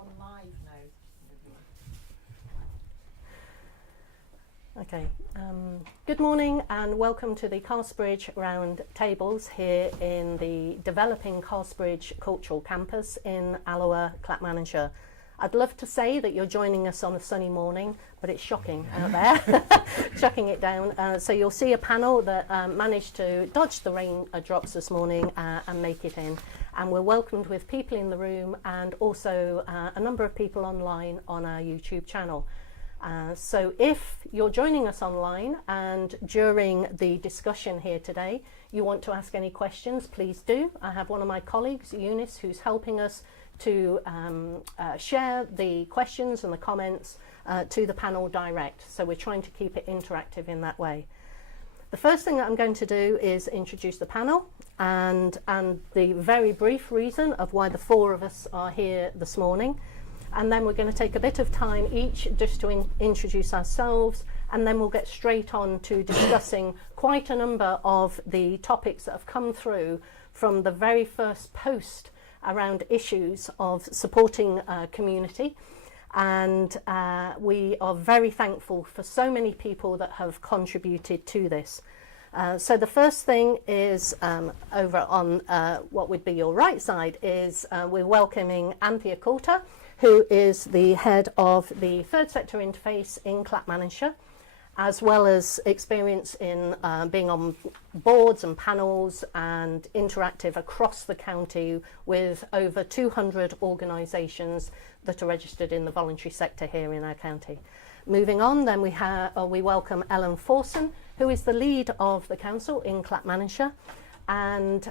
on live now. Okay, good morning and welcome to the Carsebridge Roundtables here in the developing Carsebridge Cultural Campus in Alloa, Clackmannanshire. I'd love to say that you're joining us on a sunny morning, but it's shocking out there, chucking it down. So you'll see a panel that managed to dodge the rain drops this morning and make it in. And we're welcomed with people in the room and also a number of people online on our YouTube channel. So if you're joining us online and during the discussion here today, you want to ask any questions, please do. I have one of my colleagues, Eunice, who's helping us to share the questions and the comments to the panel direct. So we're trying to keep it interactive in that way. The first thing that I'm going to do is introduce the panel and the very brief reason of why the four of us are here this morning. And then we're going to take a bit of time each just to introduce ourselves, and then we'll get straight on to discussing quite a number of the topics that have come through from the very first post around issues of supporting community. And we are very thankful for so many people that have contributed to this. So the first thing is over on what would be your right side is we're welcoming Anthea Coulter, who is the head of the third sector interface in Clackmannanshire, as well as experience in being on boards and panels and interactive across the county with over 200 organisations that are registered in the voluntary sector here in our county. Moving on, then we welcome Ellen Forson, who is the lead of the council in Clackmannanshire and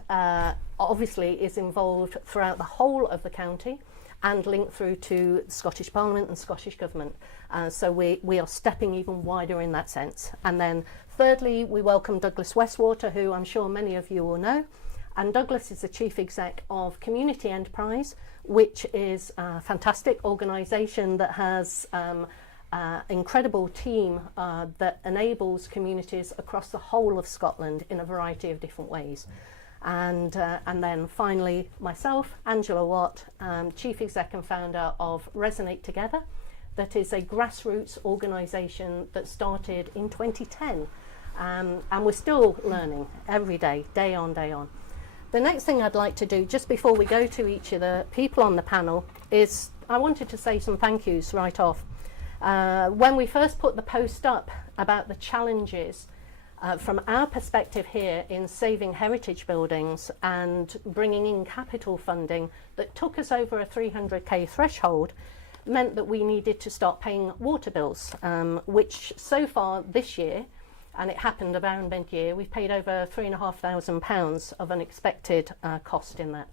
obviously is involved throughout the whole of the county and linked through to the Scottish Parliament and Scottish Government. So we are stepping even wider in that sense. And then thirdly, we welcome Douglas Westwater, who I'm sure many of you will know. And Douglas is the Chief Exec of Community Enterprise, which is a fantastic organisation that has incredible team that enables communities across the whole of Scotland in a variety of different ways. And then finally myself, Angela Watt, Chief Exec and founder of Resonate Together, that is a grassroots organisation that started in 2010 and we're still learning every day, day on, day on. The next thing I'd like to do, just before we go to each of the people on the panel, is I wanted to say some thank yous right off. When we first put the post up about the challenges from our perspective here in saving heritage buildings and bringing in capital funding that took us over a 300k threshold, meant that we needed to start paying water bills, which so far this year, and it happened around mid-year, we've paid over £3,500 of unexpected cost in that.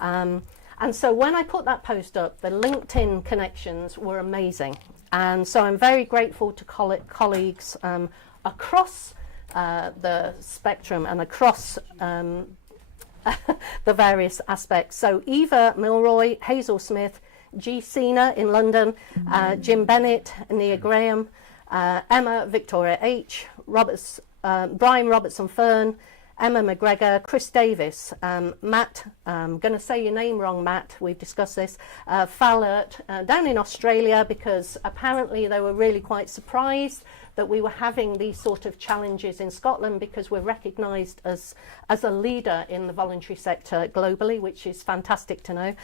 And so when I put that post up, the LinkedIn connections were amazing. And so I'm very grateful to colleagues across the spectrum and across the various aspects. So Eva Milroy, Hazel Smith, G. Cena in London, Jim Bennett, Nia Graham, Emma Victoria H, Brian Robertson Fern, Emma McGregor, Chris Davis, Matt, I'm going to say your name wrong, Matt, we've discussed this, Fallert, down in Australia, because apparently they were really quite surprised that we were having these sort of challenges in Scotland because we're recognised as a leader in the voluntary sector globally, which is fantastic to know.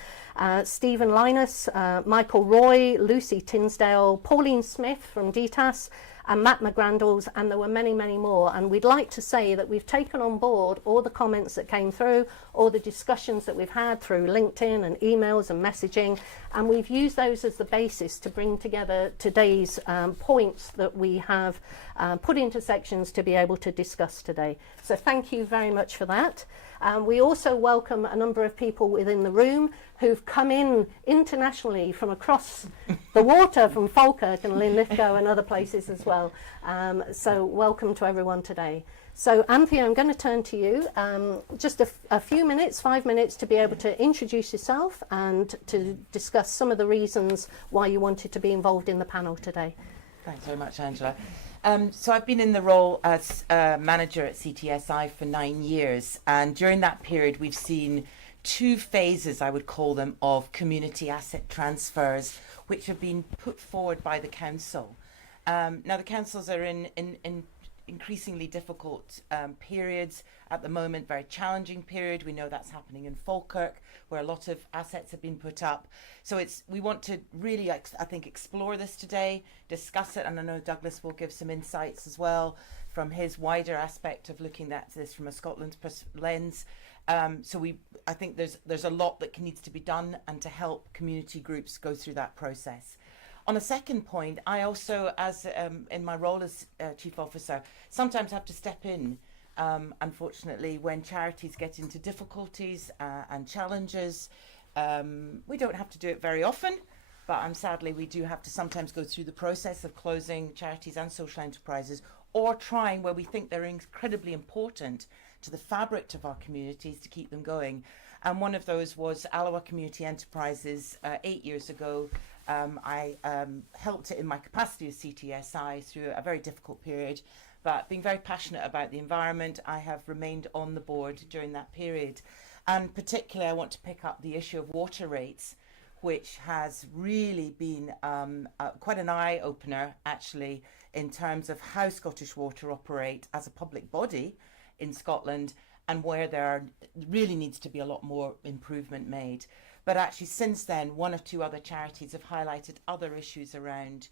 Stephen Linus, Michael Roy, Lucy Tinsdale, Pauline Smith from DTAS, and Matt McGrandles, and there were many, many more. And we'd like to say that we've taken on board all the comments that came through, all the discussions that we've had through LinkedIn and emails and messaging, and we've used those as the basis to bring together today's points that we have put into sections to be able to discuss today. So thank you very much for that. We also welcome a number of people within the room who've come in internationally from across the water, from Falkirk and Linlithgow and other places as well. So welcome to everyone today. So Anthea, I'm going to turn to you. Just a few minutes, 5 minutes, to be able to introduce yourself and to discuss some of the reasons why you wanted to be involved in the panel today. Thanks very much, Angela. So I've been in the role as manager at CTSI for 9 years, and during that period we've seen 2 phases, I would call them, of community asset transfers, which have been put forward by the council. Now, the councils are in increasingly difficult periods at the moment, very challenging period. We know that's happening in Falkirk, where a lot of assets have been put up. So we want to really, I think, explore this today, discuss it, and I know Douglas will give some insights as well from his wider aspect of looking at this from a Scotland lens. I think there's a lot that needs to be done and to help community groups go through that process. On a second point, I also, as in my role as Chief Officer, sometimes have to step in, unfortunately, when charities get into difficulties and challenges. We don't have to do it very often, but sadly we do have to sometimes go through the process of closing charities and social enterprises, or trying where we think they're incredibly important to the fabric of our communities to keep them going. And one of those was Alloa Community Enterprises 8 years ago. I helped it in my capacity as CTSI through a very difficult period, but being very passionate about the environment, I have remained on the board during that period. And particularly I want to pick up the issue of water rates, which has really been quite an eye-opener, actually, in terms of how Scottish Water operate as a public body in Scotland, and where there really needs to be a lot more improvement made. But actually since then, 1 or 2 other charities have highlighted other issues around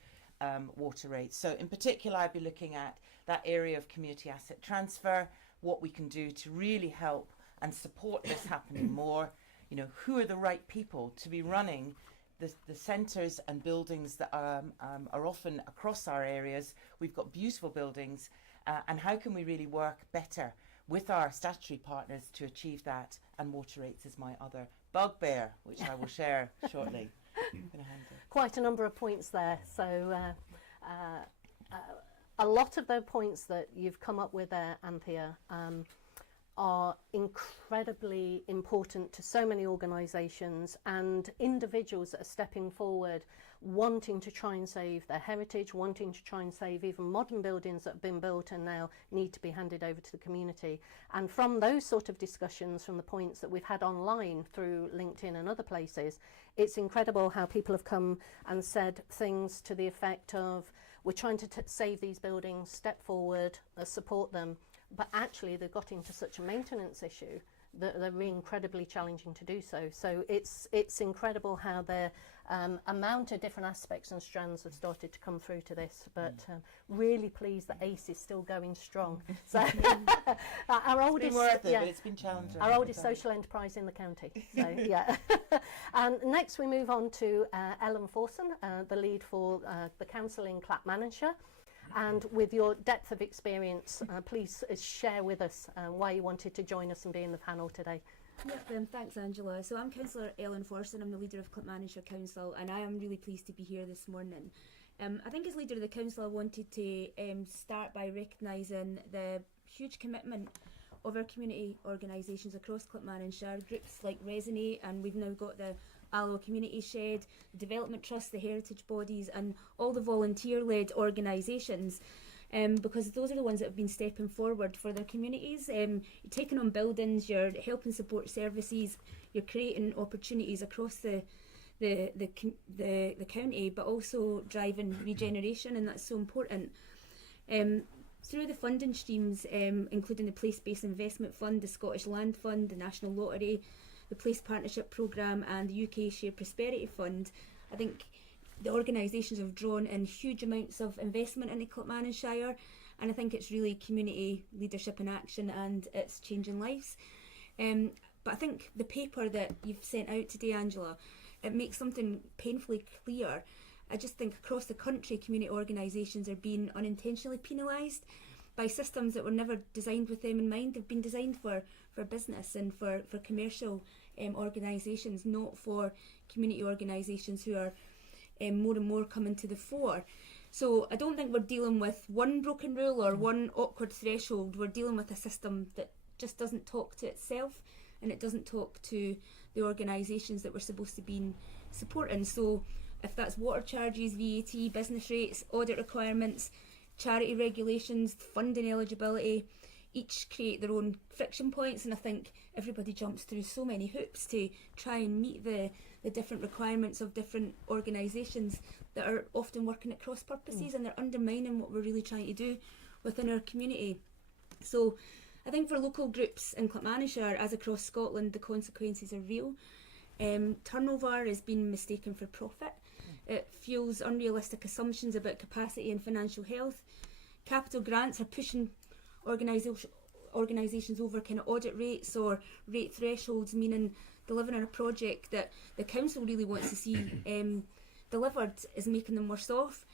water rates. So in particular, I'd be looking at that area of community asset transfer, what we can do to really help and support this happening more. You know, who are the right people to be running the centres and buildings that are often across our areas. We've got beautiful buildings, and how can we really work better with our statutory partners to achieve that? And water rates is my other bugbear, which I will share shortly. Quite a number of points there. So a lot of the points that you've come up with there, Anthea, are incredibly important to so many organisations and individuals that are stepping forward, wanting to try and save their heritage, wanting to try and save even modern buildings that have been built and now need to be handed over to the community. And from those sort of discussions, from the points that we've had online through LinkedIn and other places, it's incredible how people have come and said things to the effect of, we're trying to save these buildings, step forward, support them. But actually they've got into such a maintenance issue that they're incredibly challenging to do so. So it's incredible how the amount of different aspects and strands have started to come through to this, but really pleased that ACE is still going strong. So our oldest, but it's been challenging. Our oldest social enterprise in the county. So yeah. And next we move on to Ellen Forson, the lead for the council in Clackmannanshire. And with your depth of experience, please share with us why you wanted to join us and be in the panel today. Yep, thanks Angela. So I'm Councillor Ellen Forson, I'm the leader of Clackmannanshire Council, and I am really pleased to be here this morning. I think as leader of the council I wanted to start by recognising the huge commitment of our community organisations across Clackmannanshire, groups like Resonate, and we've now got the Alloa Community Shed, the Development Trust, the heritage bodies, and all the volunteer-led organisations, because those are the ones that have been stepping forward for their communities. You're taking on buildings, you're helping support services, you're creating opportunities across the county, but also driving regeneration, and that's so important. Through the funding streams, including the Place-Based Investment Fund, the Scottish Land Fund, the National Lottery, the Place Partnership Programme and the UK Shared Prosperity Fund, I think the organisations have drawn in huge amounts of investment into Clackmannanshire, and I think it's really community leadership in action and it's changing lives. But I think the paper that you've sent out today, Angela, it makes something painfully clear. I just think across the country community organisations are being unintentionally penalised by systems that were never designed with them in mind. They've been designed for business and for commercial organisations, not for community organisations who are more and more coming to the fore. So I don't think we're dealing with one broken rule or one awkward threshold. We're dealing with a system that just doesn't talk to itself, and it doesn't talk to the organisations that we're supposed to be supporting. So if that's water charges, VAT, business rates, audit requirements, charity regulations, funding eligibility, each create their own friction points, and I think everybody jumps through so many hoops to try and meet the different requirements of different organisations that are often working at cross purposes, and they're undermining what we're really trying to do within our community. So I think for local groups in Clackmannanshire, as across Scotland, the consequences are real. Turnover is being mistaken for profit. It fuels unrealistic assumptions about capacity and financial health. Capital grants are pushing organisations over kind of audit rates or rate thresholds, meaning delivering a project that the council really wants to see delivered is making them worse off.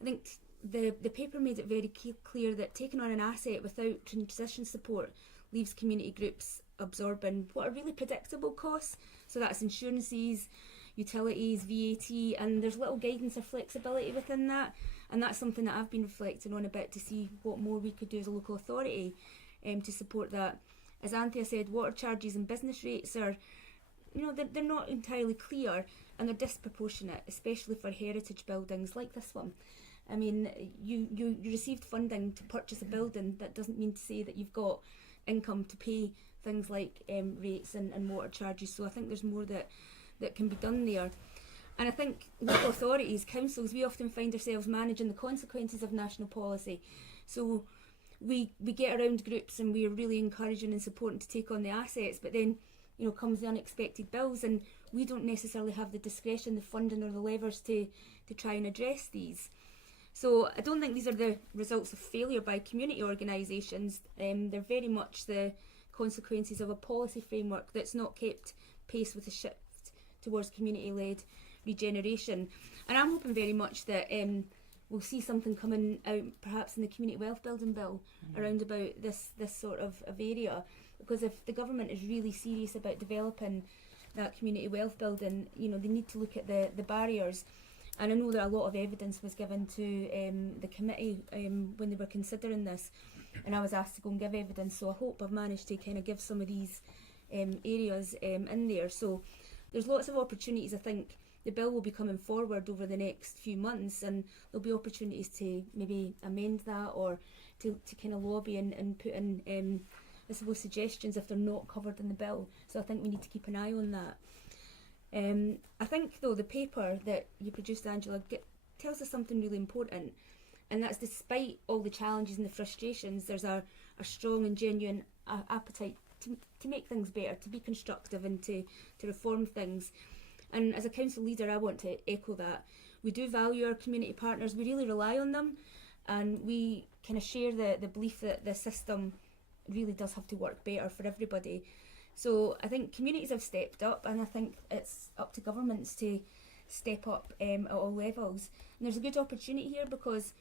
I think the paper made it very clear that taking on an asset without transition support leaves community groups absorbing what are really predictable costs. So that's insurances, utilities, VAT, and there's little guidance or flexibility within that. And that's something that I've been reflecting on a bit to see what more we could do as a local authority to support that. As Anthea said, water charges and business rates are, they're not entirely clear, and they're disproportionate, especially for heritage buildings like this one. I mean, you received funding to purchase a building. That doesn't mean to say that you've got income to pay things like rates and water charges. So I think there's more that can be done there. And I think local authorities, councils, we often find ourselves managing the consequences of national policy. So we get around groups and we're really encouraging and supporting to take on the assets, but then comes the unexpected bills, and we don't necessarily have the discretion, the funding or the levers to try and address these. So I don't think these are the results of failure by community organisations. They're very much the consequences of a policy framework that's not kept pace with the shift towards community-led regeneration. And I'm hoping very much that we'll see something coming out perhaps in the community wealth building bill around about this sort of area, because if the government is really serious about developing that community wealth building, they need to look at the barriers. And I know that a lot of evidence was given to the committee when they were considering this, and I was asked to go and give evidence, so I hope I've managed to kind of give some of these areas in there. So there's lots of opportunities. I think the bill will be coming forward over the next few months, and there'll be opportunities to maybe amend that or to kind of lobby and put in I suppose suggestions if they're not covered in the bill. So I think we need to keep an eye on that. I think though the paper that you produced, Angela, tells us something really important, and that's despite all the challenges and the frustrations, there's a strong and genuine appetite to make things better, to be constructive and to reform things. And as a council leader, I want to echo that. We do value our community partners, we really rely on them, and we kind of share the belief that the system really does have to work better for everybody. So I think communities have stepped up, and I think it's up to governments to step up at all levels. And there's a good opportunity here because,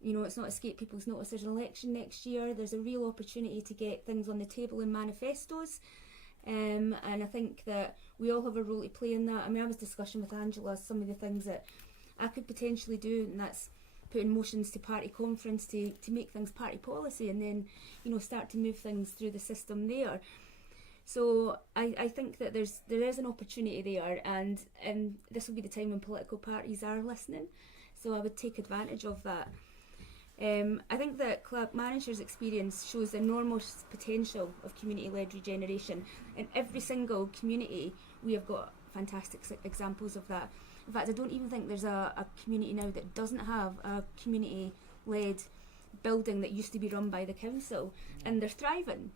it's not escaped people's notice. There's an election next year. There's a real opportunity to get things on the table in manifestos. And I think that we all have a role to play in that. I mean, I was discussing with Angela some of the things that I could potentially do, and that's putting motions to party conference to make things party policy, and then, start to move things through the system there. So I think that there is an opportunity there, and this will be the time when political parties are listening. So I would take advantage of that. I think that Clackmannanshire experience shows the enormous potential of community-led regeneration. In every single community, we have got fantastic examples of that. In fact, I don't even think there's a community now that doesn't have a community-led building that used to be run by the council, and they're thriving.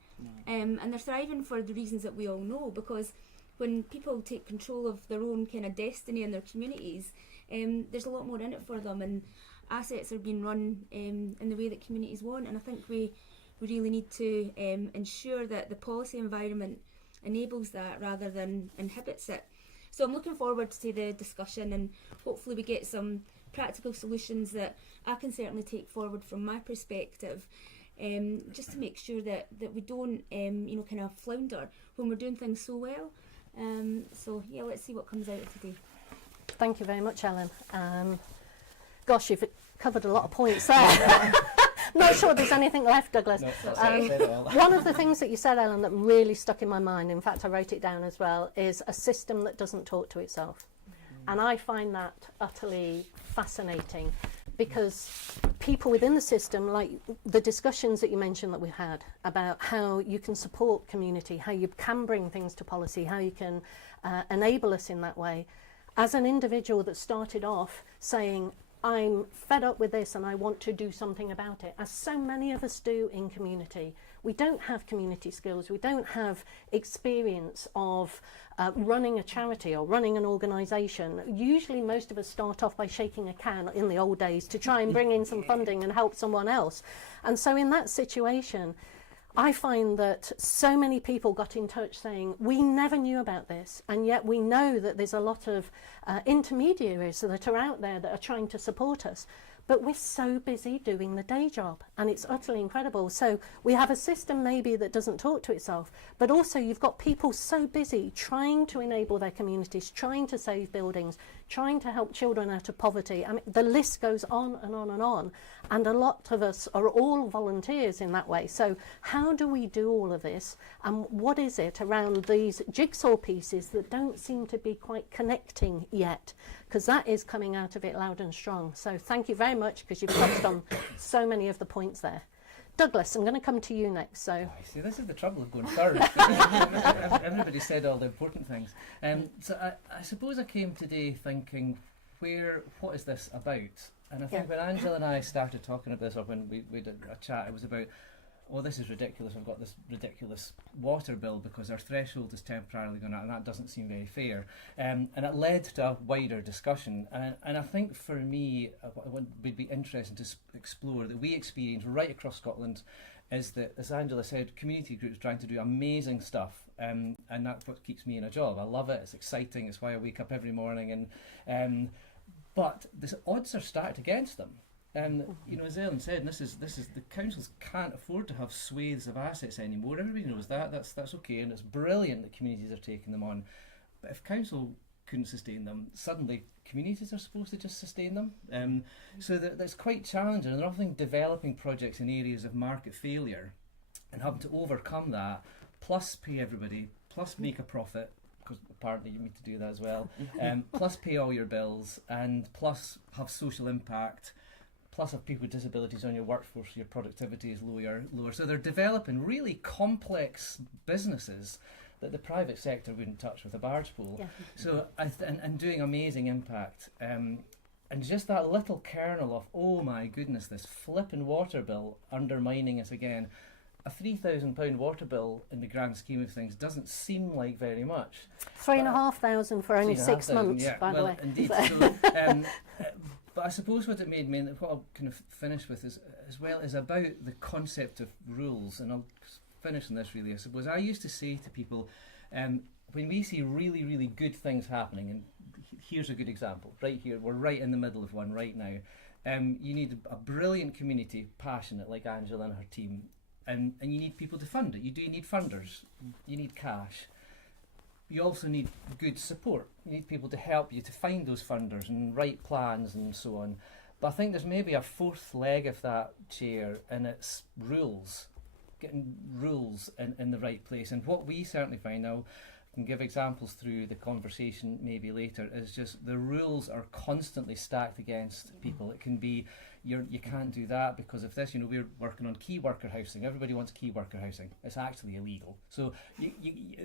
And they're thriving for the reasons that we all know, because when people take control of their own kind of destiny in their communities, there's a lot more in it for them, and assets are being run in the way that communities want. And I think we really need to ensure that the policy environment enables that rather than inhibits it. So I'm looking forward to the discussion, and hopefully we get some practical solutions that I can certainly take forward from my perspective, just to make sure that we don't kind of flounder when we're doing things so well. So yeah, let's see what comes out of today. Thank you very much, Ellen. Gosh, you've covered a lot of points there. Not sure there's anything left, Douglas. No, one of the things that you said, Ellen, that really stuck in my mind, in fact I wrote it down as well, is a system that doesn't talk to itself. And I find that utterly fascinating, because people within the system, like the discussions that you mentioned that we've had about how you can support community, how you can bring things to policy, how you can enable us in that way. As an individual that started off saying, I'm fed up with this and I want to do something about it, as so many of us do in community. We don't have community skills, we don't have experience of running a charity or running an organisation. Usually most of us start off by shaking a can in the old days to try and bring in some funding and help someone else. And so in that situation, I find that so many people got in touch saying, we never knew about this, and yet we know that there's a lot of intermediaries that are out there that are trying to support us. But we're so busy doing the day job, and it's utterly incredible. So we have a system maybe that doesn't talk to itself, but also you've got people so busy trying to enable their communities, trying to save buildings, trying to help children out of poverty. I mean, the list goes on and on and on, and a lot of us are all volunteers in that way. So how do we do all of this, and what is it around these jigsaw pieces that don't seem to be quite connecting yet? Because that is coming out of it loud and strong. So thank you very much, because you've touched on so many of the points there. Douglas, I'm going to come to you next. So, see, this is the trouble of going first. Everybody said all the important things. So I suppose I came today thinking, what is this about? And I think when Angela and I started talking about this, or when we did a chat, it was about, oh, this is ridiculous, I've got this ridiculous water bill because our threshold is temporarily going out, and that doesn't seem very fair. And it led to a wider discussion. And I think for me, what would be interesting to explore that we experience right across Scotland is that, as Angela said, community groups trying to do amazing stuff. And that's what keeps me in a job. I love it, it's exciting, it's why I wake up every morning. But the odds are stacked against them. And as Ellen said, this is the councils can't afford to have swathes of assets anymore. Everybody knows that. That's okay, and it's brilliant that communities are taking them on. But if council couldn't sustain them, suddenly communities are supposed to just sustain them. So that's quite challenging. And they're often developing projects in areas of market failure, and having to overcome that, plus pay everybody, plus make a profit, because apparently you need to do that as well. Plus pay all your bills, and plus have social impact. Plus have people with disabilities on your workforce, your productivity is lower. So they're developing really complex businesses that the private sector wouldn't touch with a barge pole. Yeah. So and doing amazing impact. And just that little kernel of, oh my goodness, this flipping water bill undermining us again. A £3,000 water bill in the grand scheme of things doesn't seem like very much. 3,500 for only 6 months, yeah, by the way. Indeed. But I suppose what it made me, and what I'll kind of finish with is about the concept of rules. And I'll finish on this really. I suppose I used to say to people, when we see really, really good things happening, and here's a good example, right here, we're right in the middle of one right now. You need a brilliant community, passionate like Angela and her team, and you need people to fund it. You do need funders, you need cash. You also need good support. You need people to help you to find those funders and write plans and so on. But I think there's maybe a fourth leg of that chair, and it's rules. Getting rules in the right place. And what we certainly find now, I can give examples through the conversation maybe later, is just the rules are constantly stacked against people. It can be, you can't do that because of this. We're working on key worker housing. Everybody wants key worker housing. It's actually illegal. So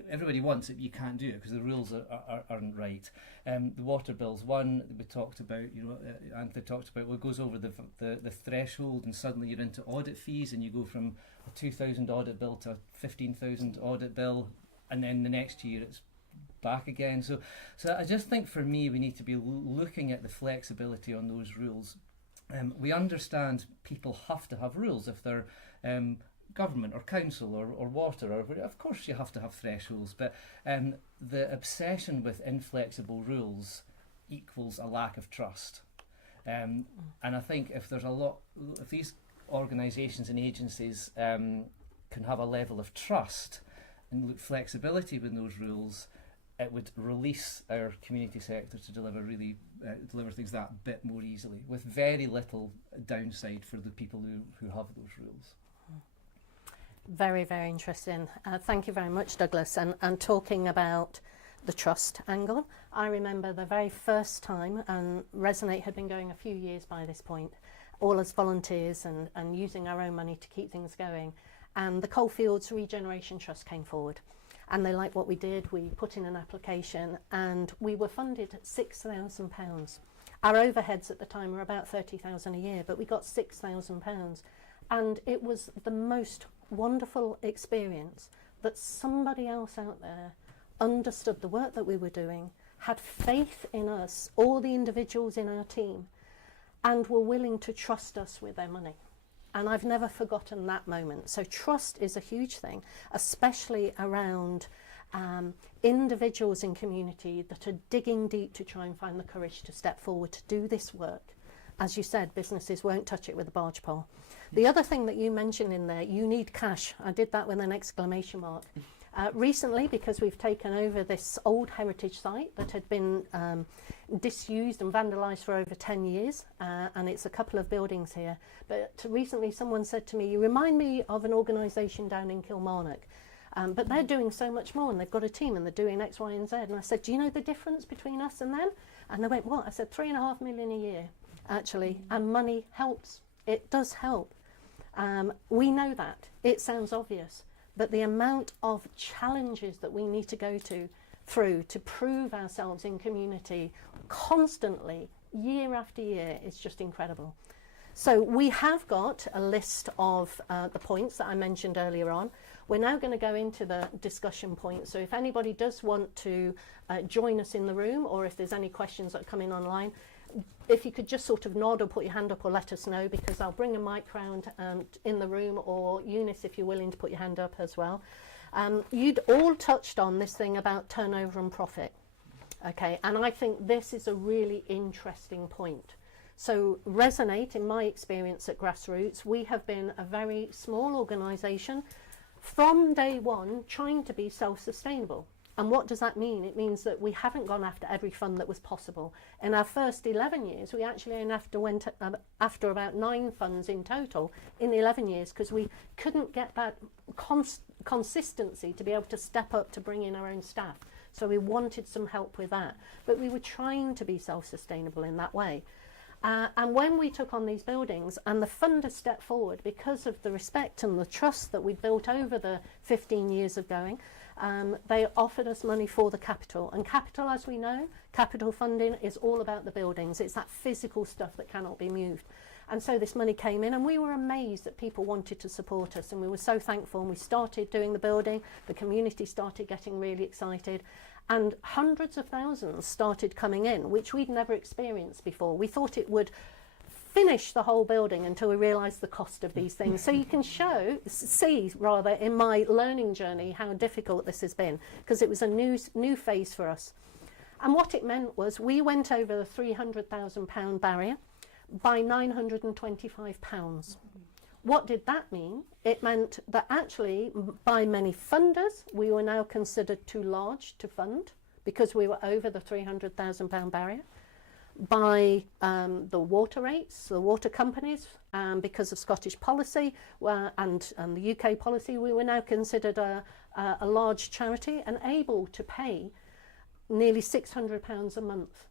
everybody wants it, but you can't do it because the rules aren't right. The water bill's one that we talked about. Anthony talked about. Well, it goes over the threshold, and suddenly you're into audit fees, and you go from a 2,000 audit bill to a 15,000 audit bill, and then the next year it's back again. So I just think for me we need to be looking at the flexibility on those rules. We understand people have to have rules if they're government or council or water, or of course you have to have thresholds, but the obsession with inflexible rules equals a lack of trust. And I think if these organisations and agencies can have a level of trust and flexibility with those rules, it would release our community sector to deliver things that bit more easily, with very little downside for the people who have those rules. Very, very interesting. Thank you very much, Douglas. And talking about the trust angle, I remember the very first time, and Resonate had been going a few years by this point, all as volunteers and using our own money to keep things going. And the Coalfields Regeneration Trust came forward. And they liked what we did. We put in an application and we were funded £6,000. Our overheads at the time were about £30,000 a year, but we got £6,000. And it was the most wonderful experience that somebody else out there understood the work that we were doing, had faith in us, all the individuals in our team, and were willing to trust us with their money. And I've never forgotten that moment. So trust is a huge thing, especially around individuals in community that are digging deep to try and find the courage to step forward to do this work. As you said, businesses won't touch it with a barge pole. The other thing that you mentioned in there, you need cash. I did that with an exclamation mark. Recently, because we've taken over this old heritage site that had been disused and vandalised for over 10 years, and it's a couple of buildings here. But recently someone said to me, you remind me of an organisation down in Kilmarnock, but they're doing so much more and they've got a team and they're doing X, Y and Z. And I said, do you know the difference between us and them? And they went, what? I said, 3.5 million a year, actually, and money helps. It does help. We know that. It sounds obvious. But the amount of challenges that we need to go through to prove ourselves in community constantly, year after year, is just incredible. So we have got a list of the points that I mentioned earlier on. We're now going to go into the discussion points. So if anybody does want to join us in the room, or if there's any questions that come in online, if you could just sort of nod or put your hand up or let us know, because I'll bring a mic round in the room, or Eunice, if you're willing to put your hand up as well. You'd all touched on this thing about turnover and profit. Okay, and I think this is a really interesting point. So Resonate, in my experience at Grassroots, we have been a very small organisation from day one trying to be self-sustainable. And what does that mean? It means that we haven't gone after every fund that was possible. In our first 11 years, we actually went after about 9 funds in total in 11 years, because we couldn't get that consistency to be able to step up to bring in our own staff. So we wanted some help with that. But we were trying to be self-sustainable in that way. And when we took on these buildings and the funders stepped forward, because of the respect and the trust that we built over the 15 years of going, they offered us money for the capital. And capital, as we know, capital funding is all about the buildings. It's that physical stuff that cannot be moved. And so this money came in and we were amazed that people wanted to support us, and we were so thankful, and we started doing the building. The community started getting really excited, and hundreds of thousands started coming in, which we'd never experienced before. We thought it would finish the whole building until we realised the cost of these things. So you can see in my learning journey how difficult this has been, because it was a new phase for us. And what it meant was we went over the £300,000 barrier by £925. What did that mean? It meant that actually, by many funders, we were now considered too large to fund because we were over the £300,000 barrier. By the water rates, the water companies, because of Scottish policy and the UK policy, we were now considered a large charity and able to pay nearly £600 a month.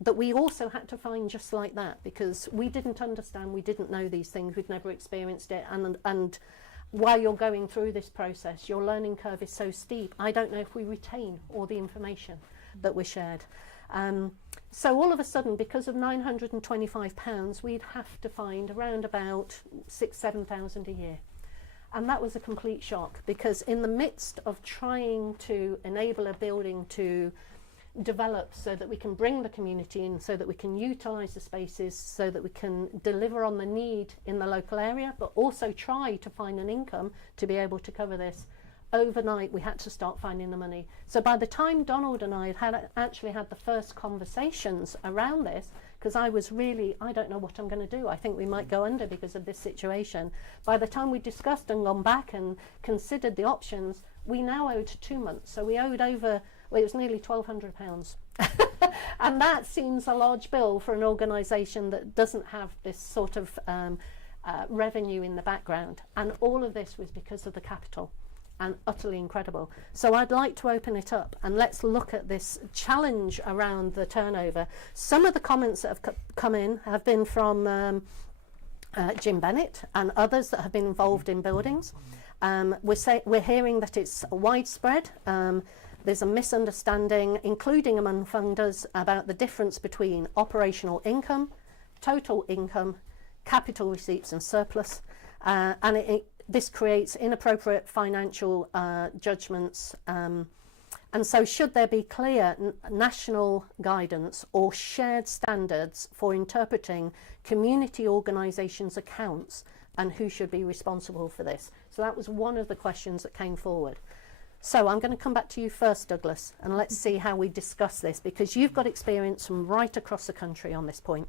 That we also had to find just like that, because we didn't understand, we didn't know these things, we'd never experienced it, and while you're going through this process, your learning curve is so steep. I don't know if we retain all the information that was shared. So all of a sudden, because of £925, we'd have to find around about 6,000–7,000 a year. And that was a complete shock, because in the midst of trying to enable a building to develop so that we can bring the community in, so that we can utilise the spaces, so that we can deliver on the need in the local area, but also try to find an income to be able to cover this, overnight we had to start finding the money. So by the time Donald and I had actually had the first conversations around this, because I was really, I don't know what I'm going to do, I think we might go under because of this situation. By the time we discussed and gone back and considered the options, we now owed 2 months. So we owed over, well, it was nearly £1,200. And that seems a large bill for an organisation that doesn't have this sort of revenue in the background. And all of this was because of the capital. And utterly incredible. So I'd like to open it up and let's look at this challenge around the turnover. Some of the comments that have come in have been from Jim Bennett and others that have been involved in buildings. We're hearing that it's widespread. There's a misunderstanding, including among funders, about the difference between operational income, total income, capital receipts and surplus, and this creates inappropriate financial judgments. And so should there be clear national guidance or shared standards for interpreting community organisations' accounts, and who should be responsible for this? So that was one of the questions that came forward. So I'm going to come back to you first, Douglas, and let's see how we discuss this, because you've got experience from right across the country on this point.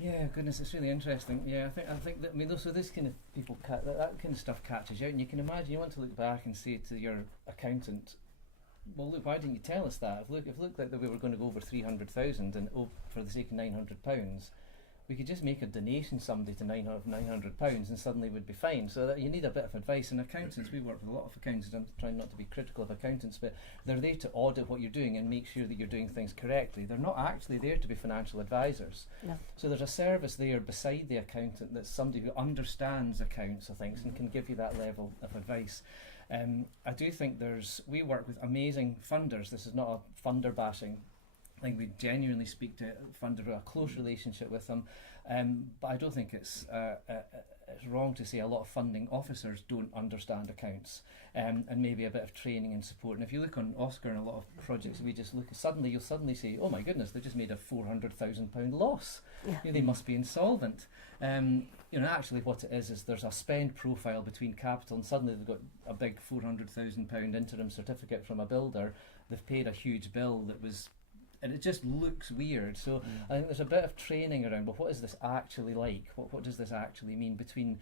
Yeah, goodness, it's really interesting. Yeah, I think that, I mean, so this kind of people, that kind of stuff catches you out, and you can imagine you want to look back and say to your accountant, well, look, why didn't you tell us that? If it looked like that we were going to go over 300,000 and for the sake of £900, we could just make a donation somebody to £900 and suddenly we'd be fine. So that you need a bit of advice. And accountants, we work with a lot of accountants. I'm trying not to be critical of accountants, but they're there to audit what you're doing and make sure that you're doing things correctly. They're not actually there to be financial advisors. No. So there's a service there beside the accountant that's somebody who understands accounts of things and can give you that level of advice. I do think we work with amazing funders. This is not a funder bashing. I think we genuinely speak to funders with a close relationship with them, but I don't think it's wrong to say a lot of funding officers don't understand accounts, and maybe a bit of training and support. And if you look on Oscar and a lot of projects, we just look, you'll suddenly say, oh my goodness, they just made a £400,000 loss. Yeah. You know, they must be insolvent. Actually what it is there's a spend profile between capital, and suddenly they've got a big £400,000 interim certificate from a builder. They've paid a huge bill and it just looks weird. So I think there's a bit of training around, but what is this actually like? What does this actually mean between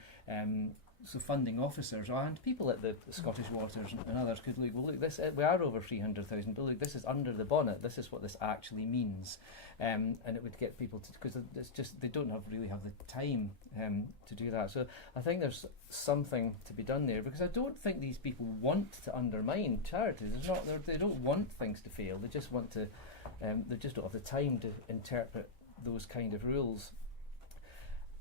so funding officers and people at the Scottish Waters and others could look, well, look, we are over 300,000, but look, this is under the bonnet. This is what this actually means, and it would get people to, because it's just they don't really have the time to do that. So I think there's something to be done there, because I don't think these people want to undermine charities. They don't want things to fail. They just want to. They just don't have the time to interpret those kind of rules.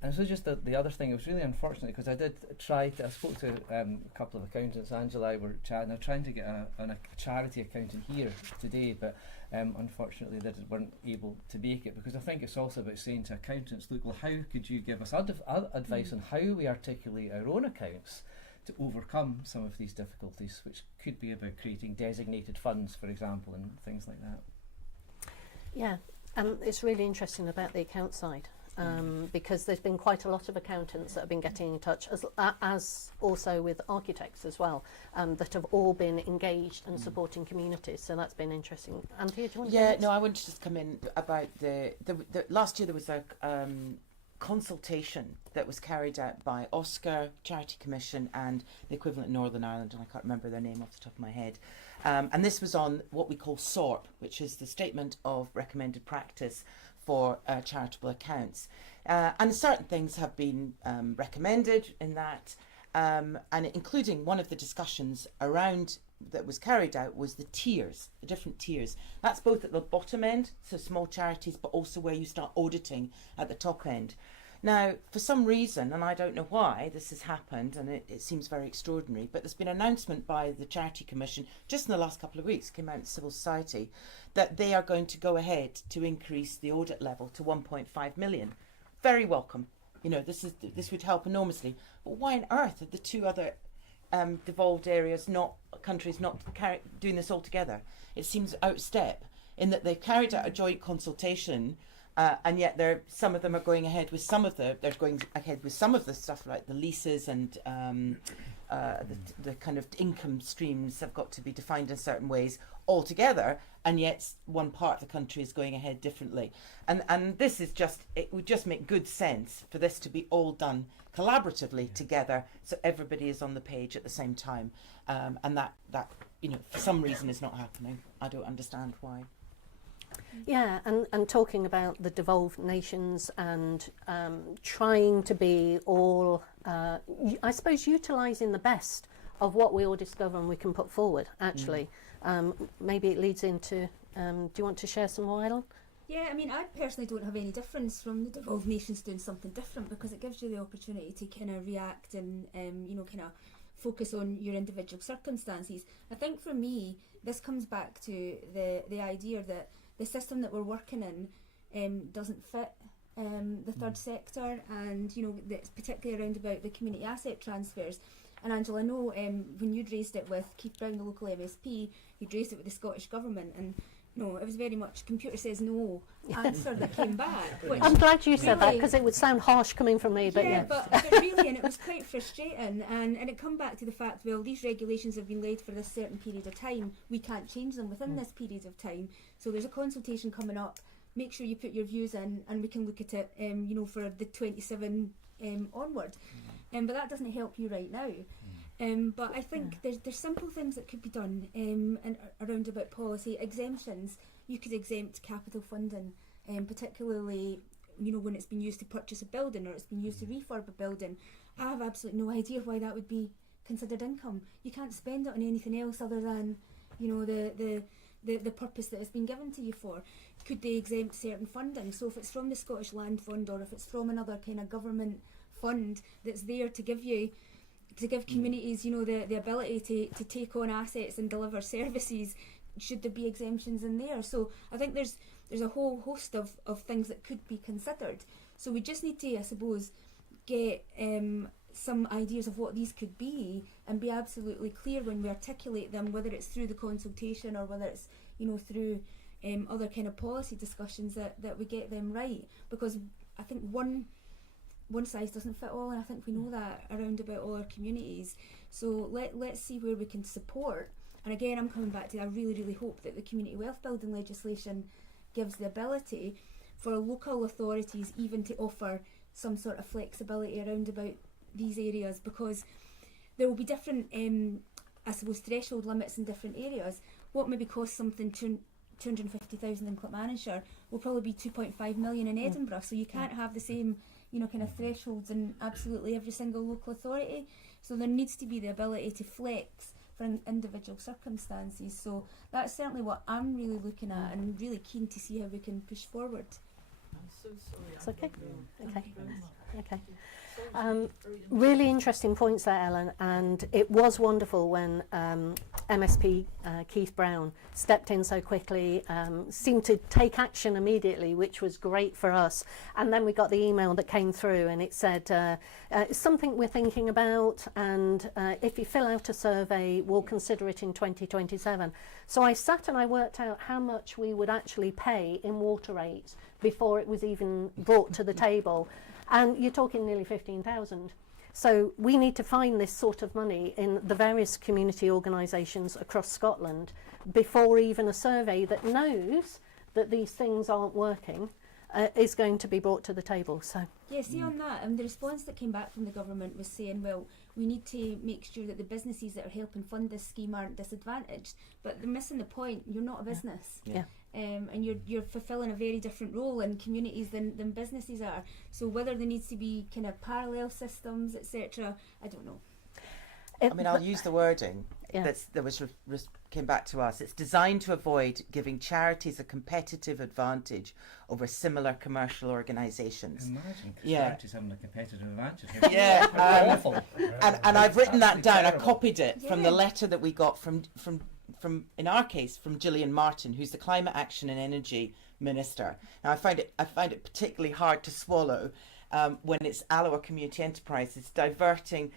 And so just the other thing, it was really unfortunate, because I spoke to a couple of accountants. Angela and I were chatting. I'm trying to get a charity accountant here today, but unfortunately they weren't able to make it, because I think it's also about saying to accountants, look, well, how could you give us advice on how we articulate our own accounts to overcome some of these difficulties, which could be about creating designated funds, for example, and things like that. Yeah, it's really interesting about the account side, because there's been quite a lot of accountants that have been getting in touch, as also with architects as well, that have all been engaged and supporting communities. So that's been interesting. Anthea, do you want to? Yeah, no, I wanted to just come in about the last year there was a consultation that was carried out by Oscar, Charity Commission, and the equivalent in Northern Ireland, and I can't remember their name off the top of my head. And this was on what we call SORP, which is the Statement of Recommended Practice for charitable accounts. And certain things have been recommended in that, and including one of the discussions around that was carried out was the tiers, the different tiers. That's both at the bottom end, so small charities, but also where you start auditing at the top end. Now, for some reason, and I don't know why this has happened, and it seems very extraordinary, but there's been an announcement by the Charity Commission just in the last couple of weeks, came out in civil society, that they are going to go ahead to increase the audit level to 1.5 million. Very welcome. You know, this would help enormously. But why on earth are the two other devolved areas, countries not doing this all together? It seems out of step in that they've carried out a joint consultation, and yet some of them are going ahead with some of the stuff, like the leases and the kind of income streams have got to be defined in certain ways altogether, and yet one part of the country is going ahead differently. And this is it would just make good sense for this to be all done collaboratively together, so everybody is on the page at the same time, and that for some reason is not happening. I don't understand why. Yeah, and talking about the devolved nations and trying to be all, I suppose, utilising the best of what we all discover and we can put forward, actually. Maybe it leads into, do you want to share some more, Ellen? Yeah, I mean, I personally don't have any difference from the devolved nations doing something different, because it gives you the opportunity to kind of react and, kind of focus on your individual circumstances. I think for me, this comes back to the idea that the system that we're working in doesn't fit the third sector, and, that's particularly around about the community asset transfers. And Angela, I know when you'd raised it with Keith Brown, the local MSP, you'd raised it with the Scottish Government, and no, it was very much computer says no answer that came back. Which I'm glad you said that, really- because it would sound harsh coming from me, but yeah. but really, and it was quite frustrating, and it come back to the fact, well, these regulations have been laid for this certain period of time, we can't change them within this period of time, so there's a consultation coming up, make sure you put your views in, and we can look at it, for the 27 onward. But that doesn't help you right now. But I think there's simple things that could be done and around about policy exemptions. You could exempt capital funding, particularly when it's been used to purchase a building or it's been used to refurb a building. I have absolutely no idea why that would be considered income. You can't spend it on anything else other than the purpose that it's been given to you for. Could they exempt certain funding? So if it's from the Scottish Land Fund, or if it's from another kind of government fund that's there to give communities, the ability to take on assets and deliver services, should there be exemptions in there? So I think there's a whole host of things that could be considered. So we just need to, I suppose, get some ideas of what these could be and be absolutely clear when we articulate them, whether it's through the consultation or whether it's through other kind of policy discussions, that we get them right, because I think one size doesn't fit all, and I think we know that around about all our communities. So let's see where we can support. And again, I'm coming back to, I really, really hope that the community wealth building legislation gives the ability for local authorities even to offer some sort of flexibility around about these areas, because there will be different, I suppose, threshold limits in different areas. What maybe costs something 250,000 in Clackmannanshire will probably be 2.5 million in Edinburgh. So you can't have the same kind of thresholds in absolutely every single local authority. So there needs to be the ability to flex for individual circumstances. So that's certainly what I'm really looking at, and really keen to see how we can push forward. I'm so sorry. It's okay. Okay. Thank you very much. Okay. Really interesting points there, Ellen, and it was wonderful when MSP Keith Brown stepped in so quickly, seemed to take action immediately, which was great for us. And then we got the email that came through, and it said, it's something we're thinking about, and if you fill out a survey, we'll consider it in 2027. So I sat and I worked out how much we would actually pay in water rates before it was even brought to the table. And you're talking nearly 15,000. So we need to find this sort of money in the various community organisations across Scotland before even a survey that knows that these things aren't working is going to be brought to the table. So Yeah, see on that, the response that came back from the government was saying, well, we need to make sure that the businesses that are helping fund this scheme aren't disadvantaged. But they're missing the point. You're not a business. Yeah. And you're fulfilling a very different role in communities than businesses are. So whether there needs to be kind of parallel systems, etc., I don't know. I mean, I'll use the wording Yeah. that was came back to us. It's designed to avoid giving charities a competitive advantage over similar commercial organisations. Imagine Yeah. charities having a competitive advantage. Yeah, Awful. And I've written that Absolutely down. I terrible. copied it from the Yeah. letter that we got from in our case from Gillian Martin, who's the Climate Action and Energy Minister. Now I find it particularly hard to swallow when it's Alloa Community Enterprises diverting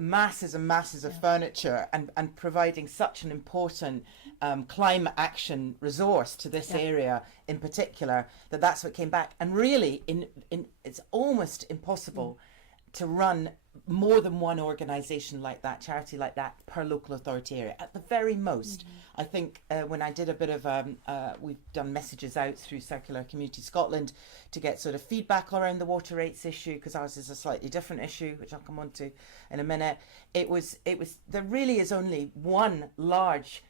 masses and masses of furniture and providing such an important climate action resource to this area in particular, that's what came back. And really it's almost impossible to run more than one organisation like that, charity like that, per local authority area. At the very most, I think when I did a bit of, we've done messages out through Circular Community Scotland to get sort of feedback around the water rates issue, because ours is a slightly different issue, which I'll come on to in a minute. There really is only one large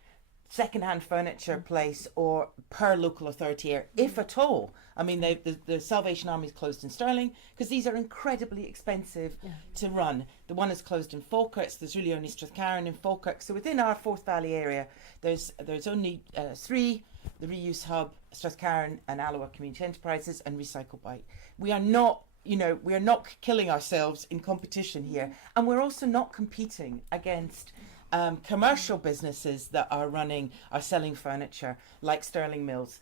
second-hand furniture place or per local authority area, if at all. I mean, the Salvation Army is closed in Stirling because these are incredibly expensive to run. The one is closed in Falkirk. There's really only Strathcarron in Falkirk. So within our Forth Valley area, there's only three. the Reuse Hub, Strathcarron and Alloa Community Enterprises, and Recycle Bite. We are not, we are not killing ourselves in competition here, and we're also not competing against commercial businesses that are selling furniture, like Sterling Mills,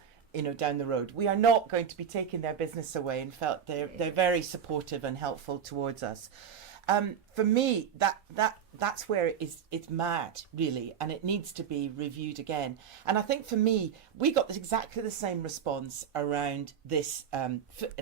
down the road. We are not going to be taking their business away. In fact, they're very supportive and helpful towards us. For me, that's where it's mad, really, and it needs to be reviewed again. And I think for me, we got exactly the same response around this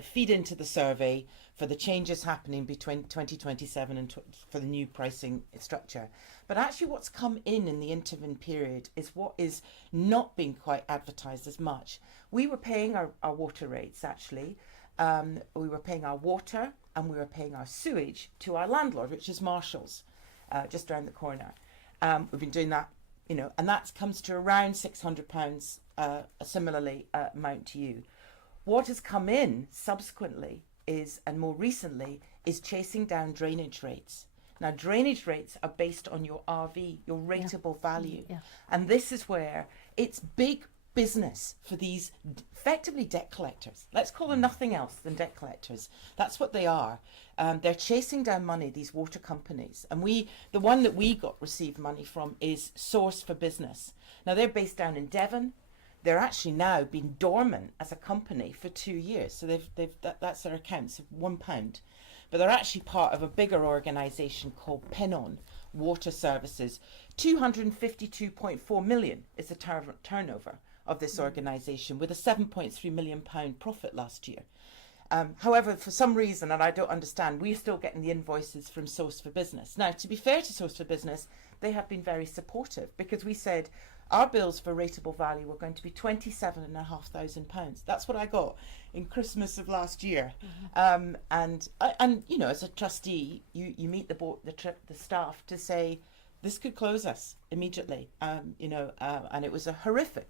feed into the survey for the changes happening between 2027 and for the new pricing structure. But actually what's come in the interim period is what is not being quite advertised as much. We were paying our water rates, actually. We were paying our water and we were paying our sewage to our landlord, which is Marshall's, just around the corner. We've been doing that, and that comes to around £600, similarly amount to you. What has come in subsequently and more recently, is chasing down drainage rates. Now, drainage rates are based on your RV, your rateable value. Yeah. And this is where it's big business for these effectively debt collectors. Let's call them nothing else than debt collectors. That's what they are. They're chasing down money, these water companies. And the one that we received money from is Source for Business. Now, they're based down in Devon. They're actually now been dormant as a company for 2 years. So that's their accounts of £1. But they're actually part of a bigger organisation called Pennon Water Services. 252.4 million is the turnover of this organisation, with a £7.3 million profit last year. However, for some reason, and I don't understand, we're still getting the invoices from Source for Business. Now, to be fair to Source for Business, they have been very supportive, because we said our bills for rateable value were going to be £27,500. That's what I got in Christmas of last year. Mm-hmm. And as a trustee, you meet the staff to say this could close us immediately. And it was a horrific.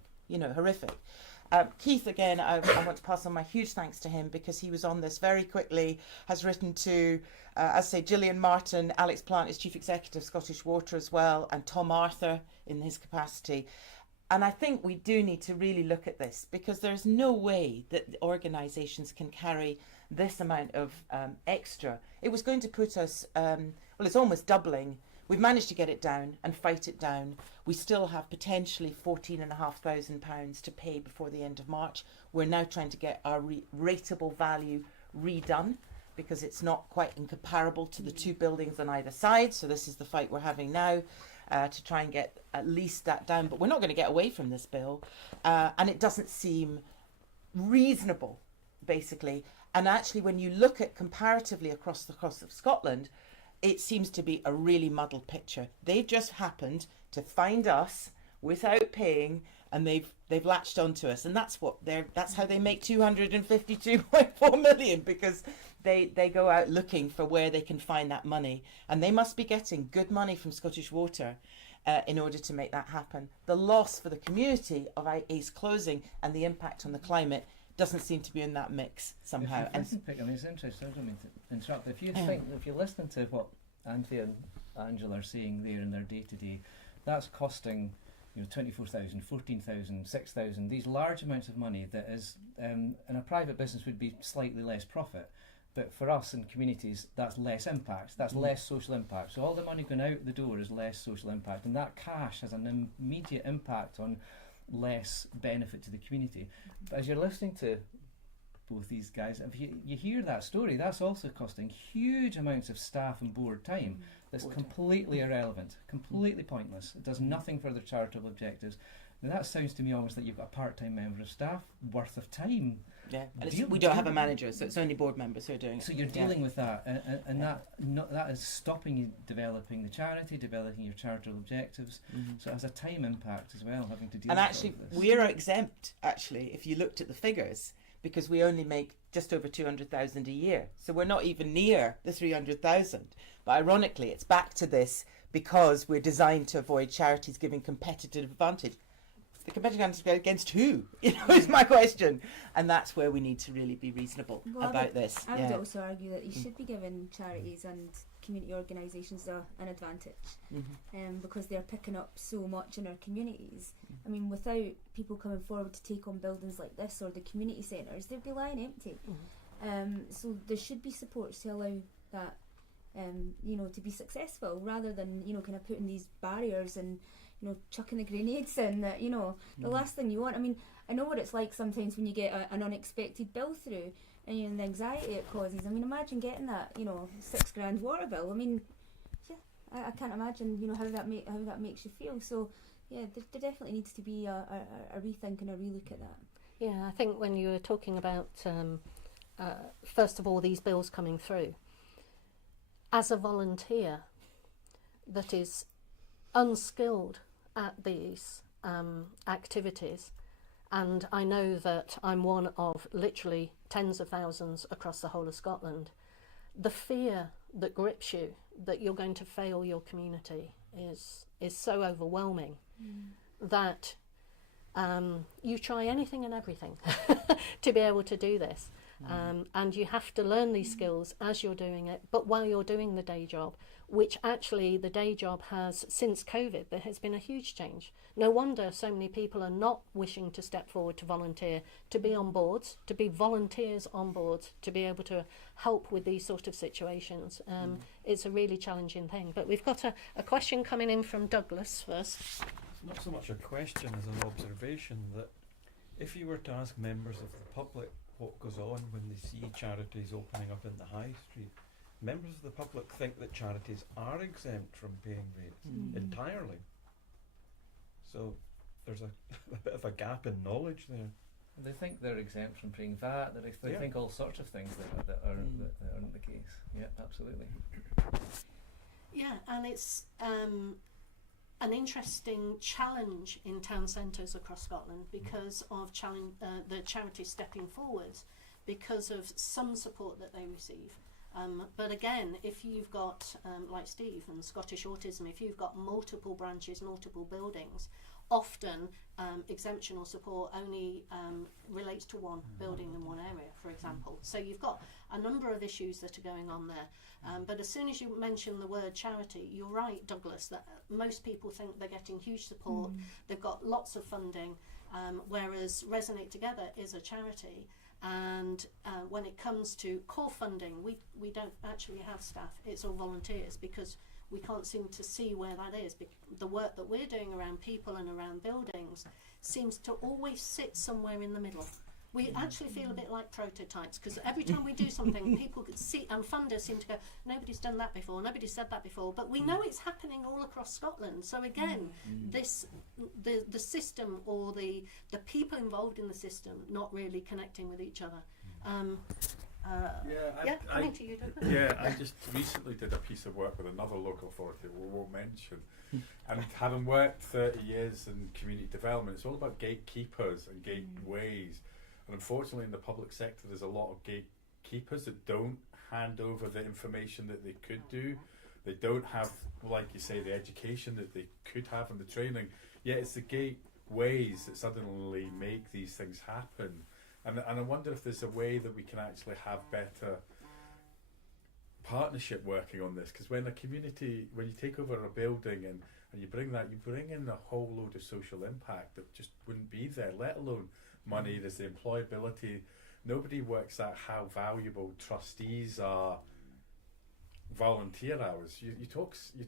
Keith, again, I want to pass on my huge thanks to him, because he was on this very quickly, has written to, Gillian Martin, Alex Plant is Chief Executive Scottish Water as well, and Tom Arthur in his capacity. And I think we do need to really look at this, because there's no way that organisations can carry this amount of extra. It was going to put us, it's almost doubling. We've managed to get it down and fight it down. We still have potentially £14,500 to pay before the end of March. We're now trying to get our rateable value redone, because it's not quite incomparable to the two buildings on either side. So this is the fight we're having now to try and get at least that down. But we're not going to get away from this bill. And it doesn't seem reasonable, basically. And actually, when you look at comparatively across the coast of Scotland, it seems to be a really muddled picture. They've just happened to find us without paying, and they've latched onto us, and that's how they make 252.4 million, because they go out looking for where they can find that money, and they must be getting good money from Scottish Water in order to make that happen. The loss for the community of ACE closing and the impact on the climate doesn't seem to be in that mix somehow. It's interesting. I don't mean to interrupt. If you're listening to what Anthea and Angela are saying there in their day-to-day, that's costing 24,000, 14,000, 6,000. These large amounts of money that is in a private business would be slightly less profit. But for us in communities, that's less impact. That's less social impact. So all the money going out the door is less social impact, and that cash has an immediate impact on less benefit to the community. But as you're listening to both these guys, if you hear that story, that's also costing huge amounts of staff and board time that's completely irrelevant, completely pointless. It does nothing for their charitable objectives. Now that sounds to me almost like you've got a part-time member of staff worth of time. Yeah, and we don't have a manager, so it's only board members who are doing it. So you're dealing with that, and that is stopping you developing the charity, developing your charitable objectives. Mm-hmm. So it has a time impact as well, having to deal with all of this. And actually, we're exempt, if you looked at the figures, because we only make just over 200,000 a year. So we're not even near the 300,000. But ironically, it's back to this because we're designed to avoid charities giving competitive advantage. The competitive advantage against who? Is my question. And that's where we need to really be reasonable about this. I would also argue that you should be giving charities and community organisations an advantage, because they're picking up so much in our communities. I mean, without people coming forward to take on buildings like this or the community centres, they'd be lying empty. So there should be supports to allow that, to be successful, rather than, kind of putting these barriers and, chucking the grenades in. That, the last thing you want. I mean, I know what it's like sometimes when you get an unexpected bill through, and the anxiety it causes. I mean, imagine getting that, $6,000 water bill. I mean, yeah, I can't imagine, how that makes you feel. So, yeah, there definitely needs to be a rethink and a relook at that. Yeah, I think when you were talking about, first of all, these bills coming through, as a volunteer that is unskilled at these activities, and I know that I'm one of literally tens of thousands across the whole of Scotland, the fear that grips you that you're going to fail your community is so overwhelming that you try anything and everything to be able to do this. And you have to learn these skills as you're doing it, but while you're doing the day job, which actually the day job has, since COVID, there has been a huge change. No wonder so many people are not wishing to step forward to volunteer, to be on boards, to be volunteers on boards, to be able to help with these sort of situations. It's a really challenging thing. But we've got a question coming in from Douglas first. It's not so much a question as an observation that if you were to ask members of the public what goes on when they see charities opening up in the high street, members of the public think that charities are exempt from paying rates entirely. So there's a bit of a gap in knowledge there. They think they're exempt from paying VAT. They think all sorts of things that aren't the case. Yeah, absolutely. Yeah, and it's an interesting challenge in town centres across Scotland because of the charities stepping forward because of some support that they receive. But again, if you've got, like Steve and Scottish Autism, if you've got multiple branches, multiple buildings, often exemption or support only relates to one building in one area, for example. So you've got a number of issues that are going on there. But as soon as you mention the word charity, you're right, Douglas, that most people think they're getting huge support, they've got lots of funding, whereas Resonate Together is a charity. And when it comes to core funding, we don't actually have staff, it's all volunteers, because we can't seem to see where that is. The work that we're doing around people and around buildings seems to always sit somewhere in the middle. We actually feel a bit like prototypes, because every time we do something, people could see, and funders seem to go, nobody's done that before, nobody's said that before, but we know it's happening all across Scotland. So again, the system or the people involved in the system not really connecting with each other. Coming to you, Douglas. Yeah, I just recently did a piece of work with another local authority we won't mention, and having worked 30 years in community development, it's all about gatekeepers and gateways. And unfortunately in the public sector there's a lot of gatekeepers that don't hand over the information that they could do. They don't have, like you say, the education that they could have and the training. Yet it's the gateways that suddenly make these things happen. And I wonder if there's a way that we can actually have better partnership working on this, because when you take over a building and you bring in a whole load of social impact that just wouldn't be there, let alone money. There's the employability. Nobody works out how valuable trustees are. Volunteer hours. You're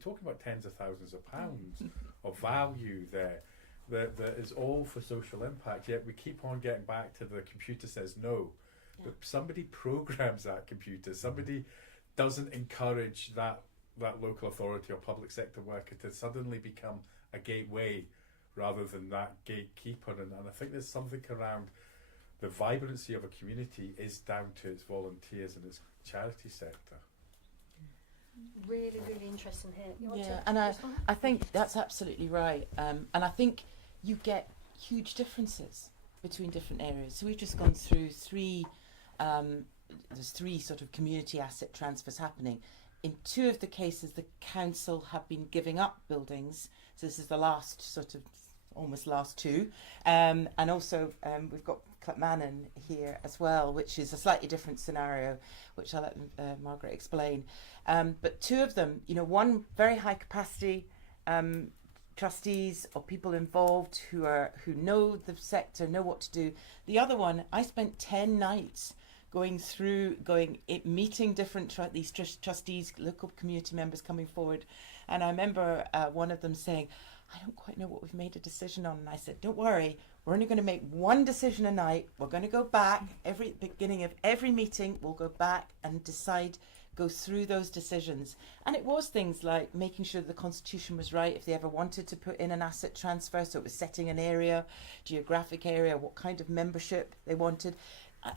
talking about tens of thousands of pounds of value there. That is all for social impact. Yet we keep on getting back to the computer says no, but somebody programs that computer. Somebody doesn't encourage that local authority or public sector worker to suddenly become a gateway rather than that gatekeeper. And I think there's something around the vibrancy of a community is down to its volunteers and its charity sector. Really, really interesting here. And I think that's absolutely right. And I think you get huge differences between different areas. So we've just gone through there's three sort of community asset transfers happening. In two of the cases, the council have been giving up buildings. So this is the last sort of almost last two. And also we've got Clackmannan here as well, which is a slightly different scenario, which I'll let Margaret explain. But two of them, you know, one very high capacity trustees or people involved who know the sector, know what to do. The other one, I spent 10 nights meeting different these trustees, local community members coming forward. And I remember one of them saying, I don't quite know what we've made a decision on. And I said, don't worry, we're only going to make one decision a night. We're going to go back every beginning of every meeting. We'll go back and go through those decisions. And it was things like making sure the constitution was right if they ever wanted to put in an asset transfer. So it was setting an area, geographic area, what kind of membership they wanted.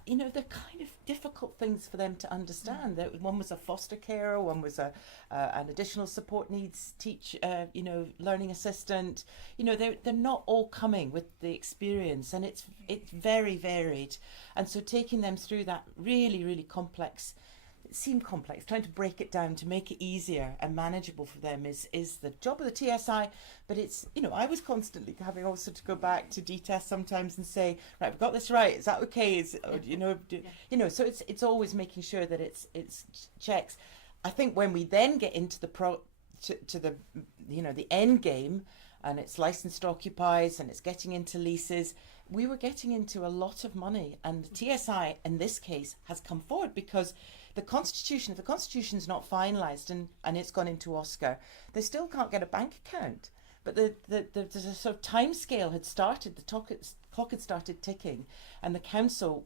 You know, they're kind of difficult things for them to understand. That one was a foster carer, one was an additional support needs learning assistant. You know, they're not all coming with the experience, and it's very varied. And so taking them through that really, really complex, it seemed complex, trying to break it down to make it easier and manageable for them is the job of the TSI. But it's, you know, I was constantly having also to go back to DTEST sometimes and say, right, we've got this right, is that okay? So it's always making sure that it's checks. I think when we then get into the end game, and it's licensed occupiers and it's getting into leases, we were getting into a lot of money, and the TSI in this case has come forward because if the constitution's not finalised and it's gone into OSCR, they still can't get a bank account. But the sort of time scale had started, the clock had started ticking, and the council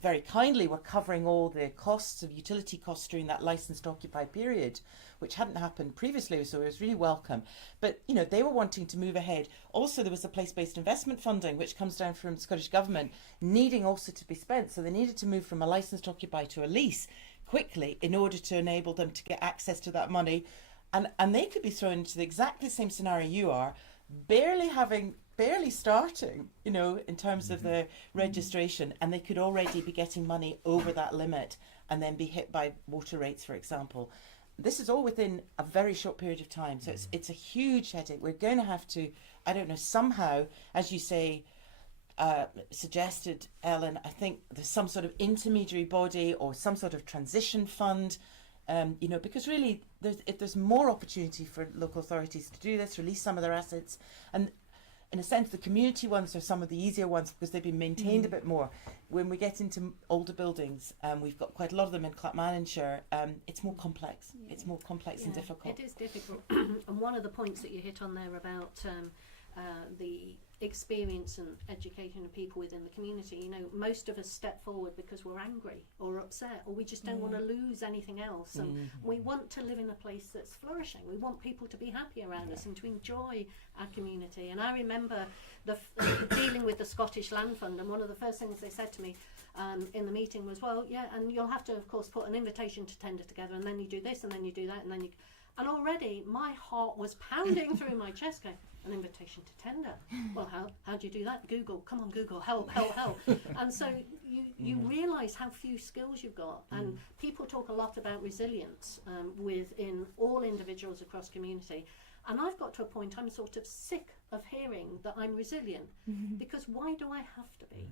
very kindly were covering all the costs of utility costs during that licensed occupy period, which hadn't happened previously, so it was really welcome. But, you know, they were wanting to move ahead. Also, there was the place-based investment funding, which comes down from the Scottish Government, needing also to be spent. So they needed to move from a licensed occupy to a lease quickly in order to enable them to get access to that money. And they could be thrown into exactly the same scenario you are, barely starting, you know, in terms of the registration, and they could already be getting money over that limit and then be hit by water rates, for example. This is all within a very short period of time, so it's a huge headache. We're going to have to, I don't know, somehow, as you say, suggested, Ellen, I think there's some sort of intermediary body or some sort of transition fund, you know, because really if there's more opportunity for local authorities to do this, release some of their assets, and in a sense the community ones are some of the easier ones because they've been maintained a bit more. When we get into older buildings, we've got quite a lot of them in Clackmannanshire, it's more complex. It's more complex and difficult. It is difficult. And one of the points that you hit on there about the experience and education of people within the community, you know, most of us step forward because we're angry or upset, or we just don't want to lose anything else, and we want to live in a place that's flourishing. We want people to be happy around us and to enjoy our community. And I remember dealing with the Scottish Land Fund, and one of the first things they said to me in the meeting was, well, yeah, and you'll have to of course put an invitation to tender together, and then you do this and then you do that, and then you, and already my heart was pounding through my chest going, an invitation to tender. Well, how do you do that? Google, come on, Google, help. And so you realise how few skills you've got. And people talk a lot about resilience within all individuals across community. And I've got to a point I'm sort of sick of hearing that I'm resilient, because why do I have to be?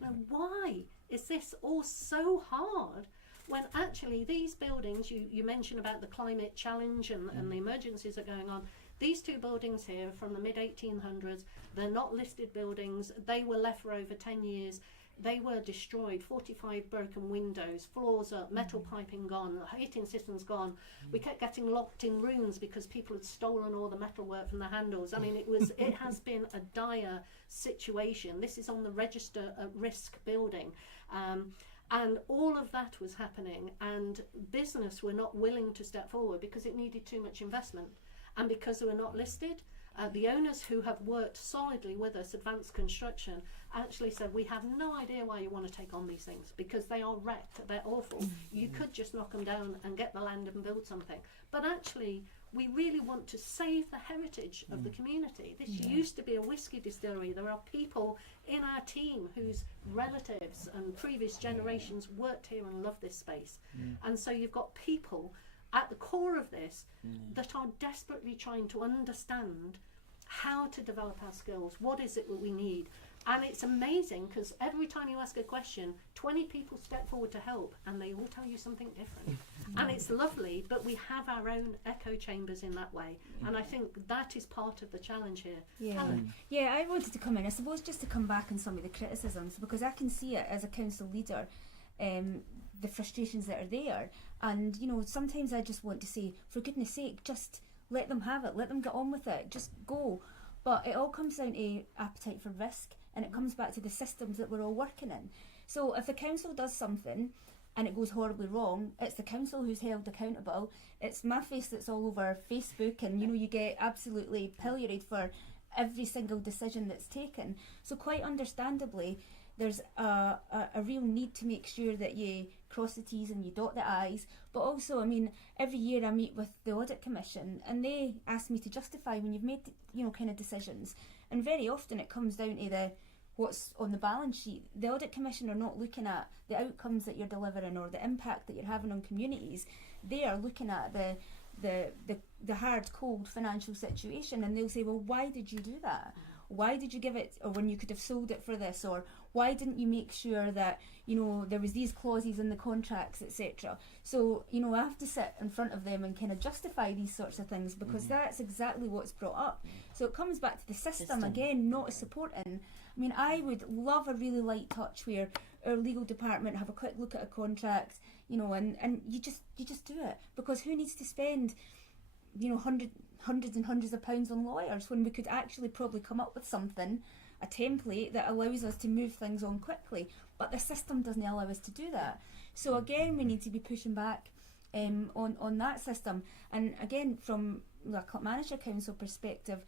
Now, why is this all so hard? When actually these buildings, you mentioned about the climate challenge and the emergencies that are going on. These two buildings here from the mid-1800s, they're not listed buildings. They were left for over 10 years. They were destroyed, 45 broken windows, floors up, metal piping gone, heating systems gone. We kept getting locked in rooms because people had stolen all the metalwork from the handles. I mean, it has been a dire situation. This is on the register at risk building. And all of that was happening, and business were not willing to step forward because it needed too much investment. And because they were not listed, the owners who have worked solidly with us, Advanced Construction, actually said, we have no idea why you want to take on these things, because they are wrecked, they're awful. You could just knock them down and get the land and build something. But actually, we really want to save the heritage of the community. This used to be a whiskey distillery. There are people in our team whose relatives and previous generations worked here and love this space. And so you've got people at the core of this that are desperately trying to understand how to develop our skills, what is it that we need. And it's amazing because every time you ask a question, 20 people step forward to help and they all tell you something different. And it's lovely, but we have our own echo chambers in that way. And I think that is part of the challenge here. Yeah. Helen? Yeah, I wanted to come in, I suppose, just to come back on some of the criticisms, because I can see it as a council leader, the frustrations that are there. And, you know, sometimes I just want to say, for goodness sake, just let them have it, let them get on with it, just go. But it all comes down to appetite for risk, and it comes back to the systems that we're all working in. So if the council does something and it goes horribly wrong, it's the council who's held accountable. It's my face that's all over Facebook, and you know, you get absolutely pilloried for every single decision that's taken. So quite understandably, there's a real need to make sure that you cross the T's and you dot the I's. But also, I mean, every year I meet with the Audit Commission and they ask me to justify when you've made, you know, kind of decisions. And very often it comes down to what's on the balance sheet. The Audit Commission are not looking at the outcomes that you're delivering or the impact that you're having on communities. They are looking at the hard, cold financial situation, and they'll say, well, why did you do that? Why did you give it, or when you could have sold it for this, or why didn't you make sure that, you know, there was these clauses in the contracts, etc. So, you know, I have to sit in front of them and kind of justify these sorts of things, because that's exactly what's brought up. So it comes back to the system again, not supporting. I mean, I would love a really light touch where our legal department have a quick look at a contract, you know, and you just do it, because who needs to spend, you know, hundreds and hundreds of pounds on lawyers when we could actually probably come up with something, a template that allows us to move things on quickly. But the system doesn't allow us to do that. So again, we need to be pushing back on that system. And again, from a club manager council perspective,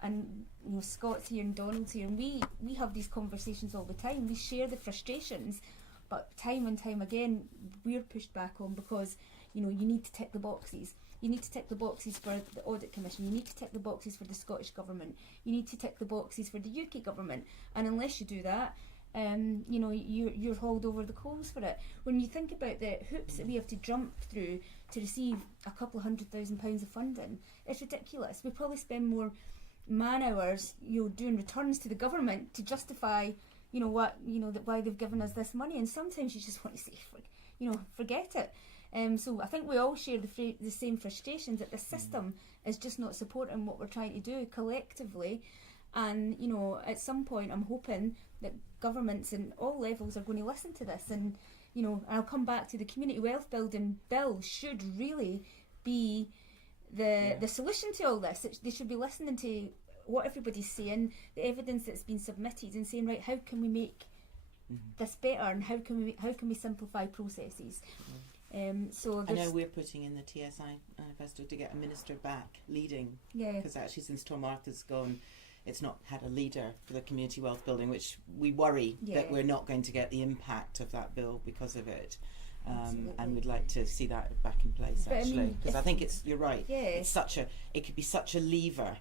and you know, Scott's here and Donald's here, and we have these conversations all the time. We share the frustrations, but time and time again we're pushed back on, because you know, you need to tick the boxes. You need to tick the boxes for the Audit Commission, you need to tick the boxes for the Scottish Government, you need to tick the boxes for the UK Government, and unless you do that, you know, you're hauled over the coals for it. When you think about the hoops that we have to jump through to receive a couple of £100,000 of funding, it's ridiculous. We probably spend more man hours, you know, doing returns to the government to justify, you know, what, you know, that why they've given us this money, and sometimes you just want to say, you know, forget it. So I think we all share the same frustrations, that the system is just not supporting what we're trying to do collectively. And you know, at some point I'm hoping that governments in all levels are going to listen to this, and you know, I'll come back to the community wealth building bill should really be the solution to all this. They should be listening to what everybody's saying, the evidence that's been submitted, and saying, right, how can we make this better, and how can we simplify processes? So I know we're putting in the TSI manifesto to get a minister back leading, because actually since Tom Arthur's gone, it's not had a leader for the community wealth building, which we worry that we're not going to get the impact of that bill because of it. And we'd like to see that back in place, actually, because I think you're right. It's it could be such a lever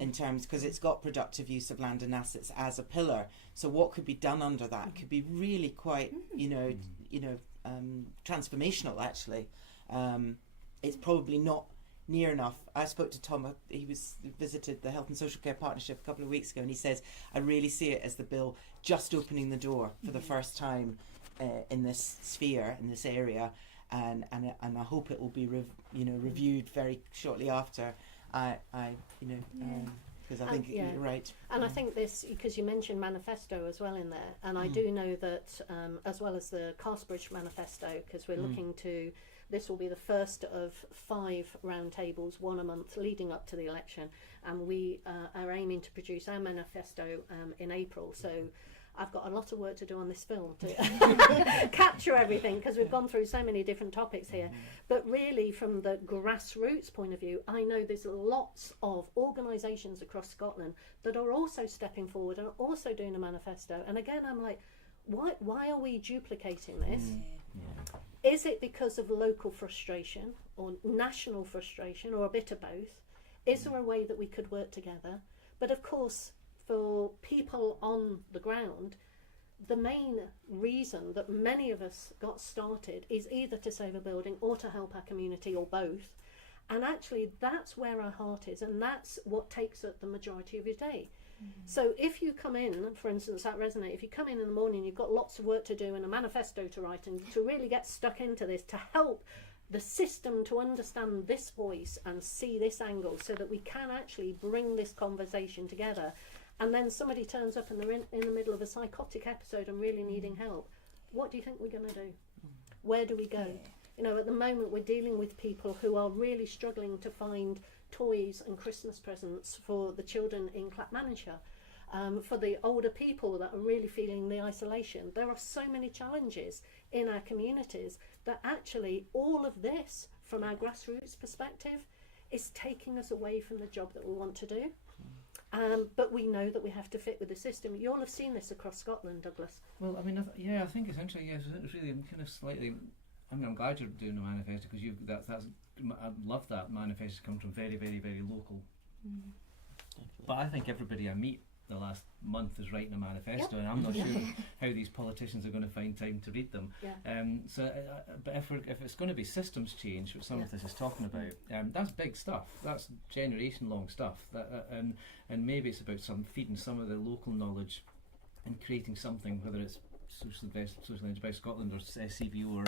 in terms, because it's got productive use of land and assets as a pillar. So what could be done under that could be really quite, you know, transformational. Actually, it's probably not near enough. I spoke to Tom. He visited the Health and Social Care Partnership a couple of weeks ago, and he says, I really see it as the bill just opening the door for the first time in this sphere, in this area, and I hope it will be reviewed very shortly after. Because I think you're right. And I think this, because you mentioned manifesto as well in there, and I do know that as well as the Carsebridge manifesto, because we're looking to, this will be the first of 5 roundtables, 1 a month leading up to the election, and we are aiming to produce our manifesto in April. So I've got a lot of work to do on this film to capture everything, because we've gone through so many different topics here. But really, from the grassroots point of view, I know there's lots of organisations across Scotland that are also stepping forward and also doing a manifesto. And again, I'm like, why are we duplicating this? Is it because of local frustration or national frustration, or a bit of both? Is there a way that we could work together? But of course, for people on the ground, the main reason that many of us got started is either to save a building or to help our community, or both. And actually, that's where our heart is, and that's what takes up the majority of your day. So if you come in, for instance, at Resonate, if you come in the morning, you've got lots of work to do and a manifesto to write, and to really get stuck into this, to help the system to understand this voice and see this angle, so that we can actually bring this conversation together. And then somebody turns up and they're in the middle of a psychotic episode and really needing help. What do you think we're going to do? Where do we go? You know, at the moment we're dealing with people who are really struggling to find toys and Christmas presents for the children in Clackmannanshire, for the older people that are really feeling the isolation. There are so many challenges in our communities that actually all of this, from our grassroots perspective, is taking us away from the job that we want to do. But we know that we have to fit with the system. You all have seen this across Scotland, Douglas. Well, I mean, I think it's interesting. Yes, it's really kind of slightly. I mean, I'm glad you're doing the manifesto, because I love that manifesto coming from very, very, very local. But I think everybody I meet the last month is writing a manifesto, and I'm not sure how these politicians are going to find time to read them. But if it's going to be systems change, which some of this is talking about, that's big stuff. That's generation long stuff. And maybe it's about feeding some of the local knowledge and creating something, whether it's Social Energy by Scotland or SCVO or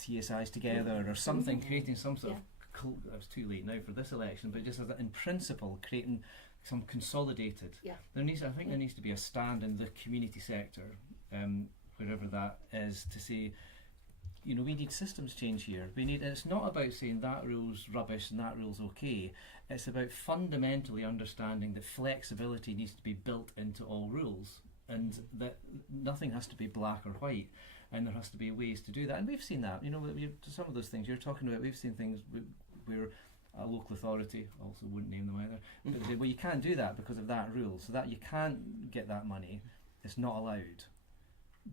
TSIs together or something, creating some sort of it's too late now for this election, but just as in principle, creating some consolidated. There needs to be a stand in the community sector, wherever that is, to say, you know, we need systems change here. It's not about saying that rule's rubbish and that rule's okay. It's about fundamentally understanding that flexibility needs to be built into all rules, and that nothing has to be black or white, and there has to be ways to do that. And we've seen that, you know, some of those things you're talking about. We've seen things where a local authority, also wouldn't name them either, but they say, well, you can't do that because of that rule, so that you can't get that money, it's not allowed.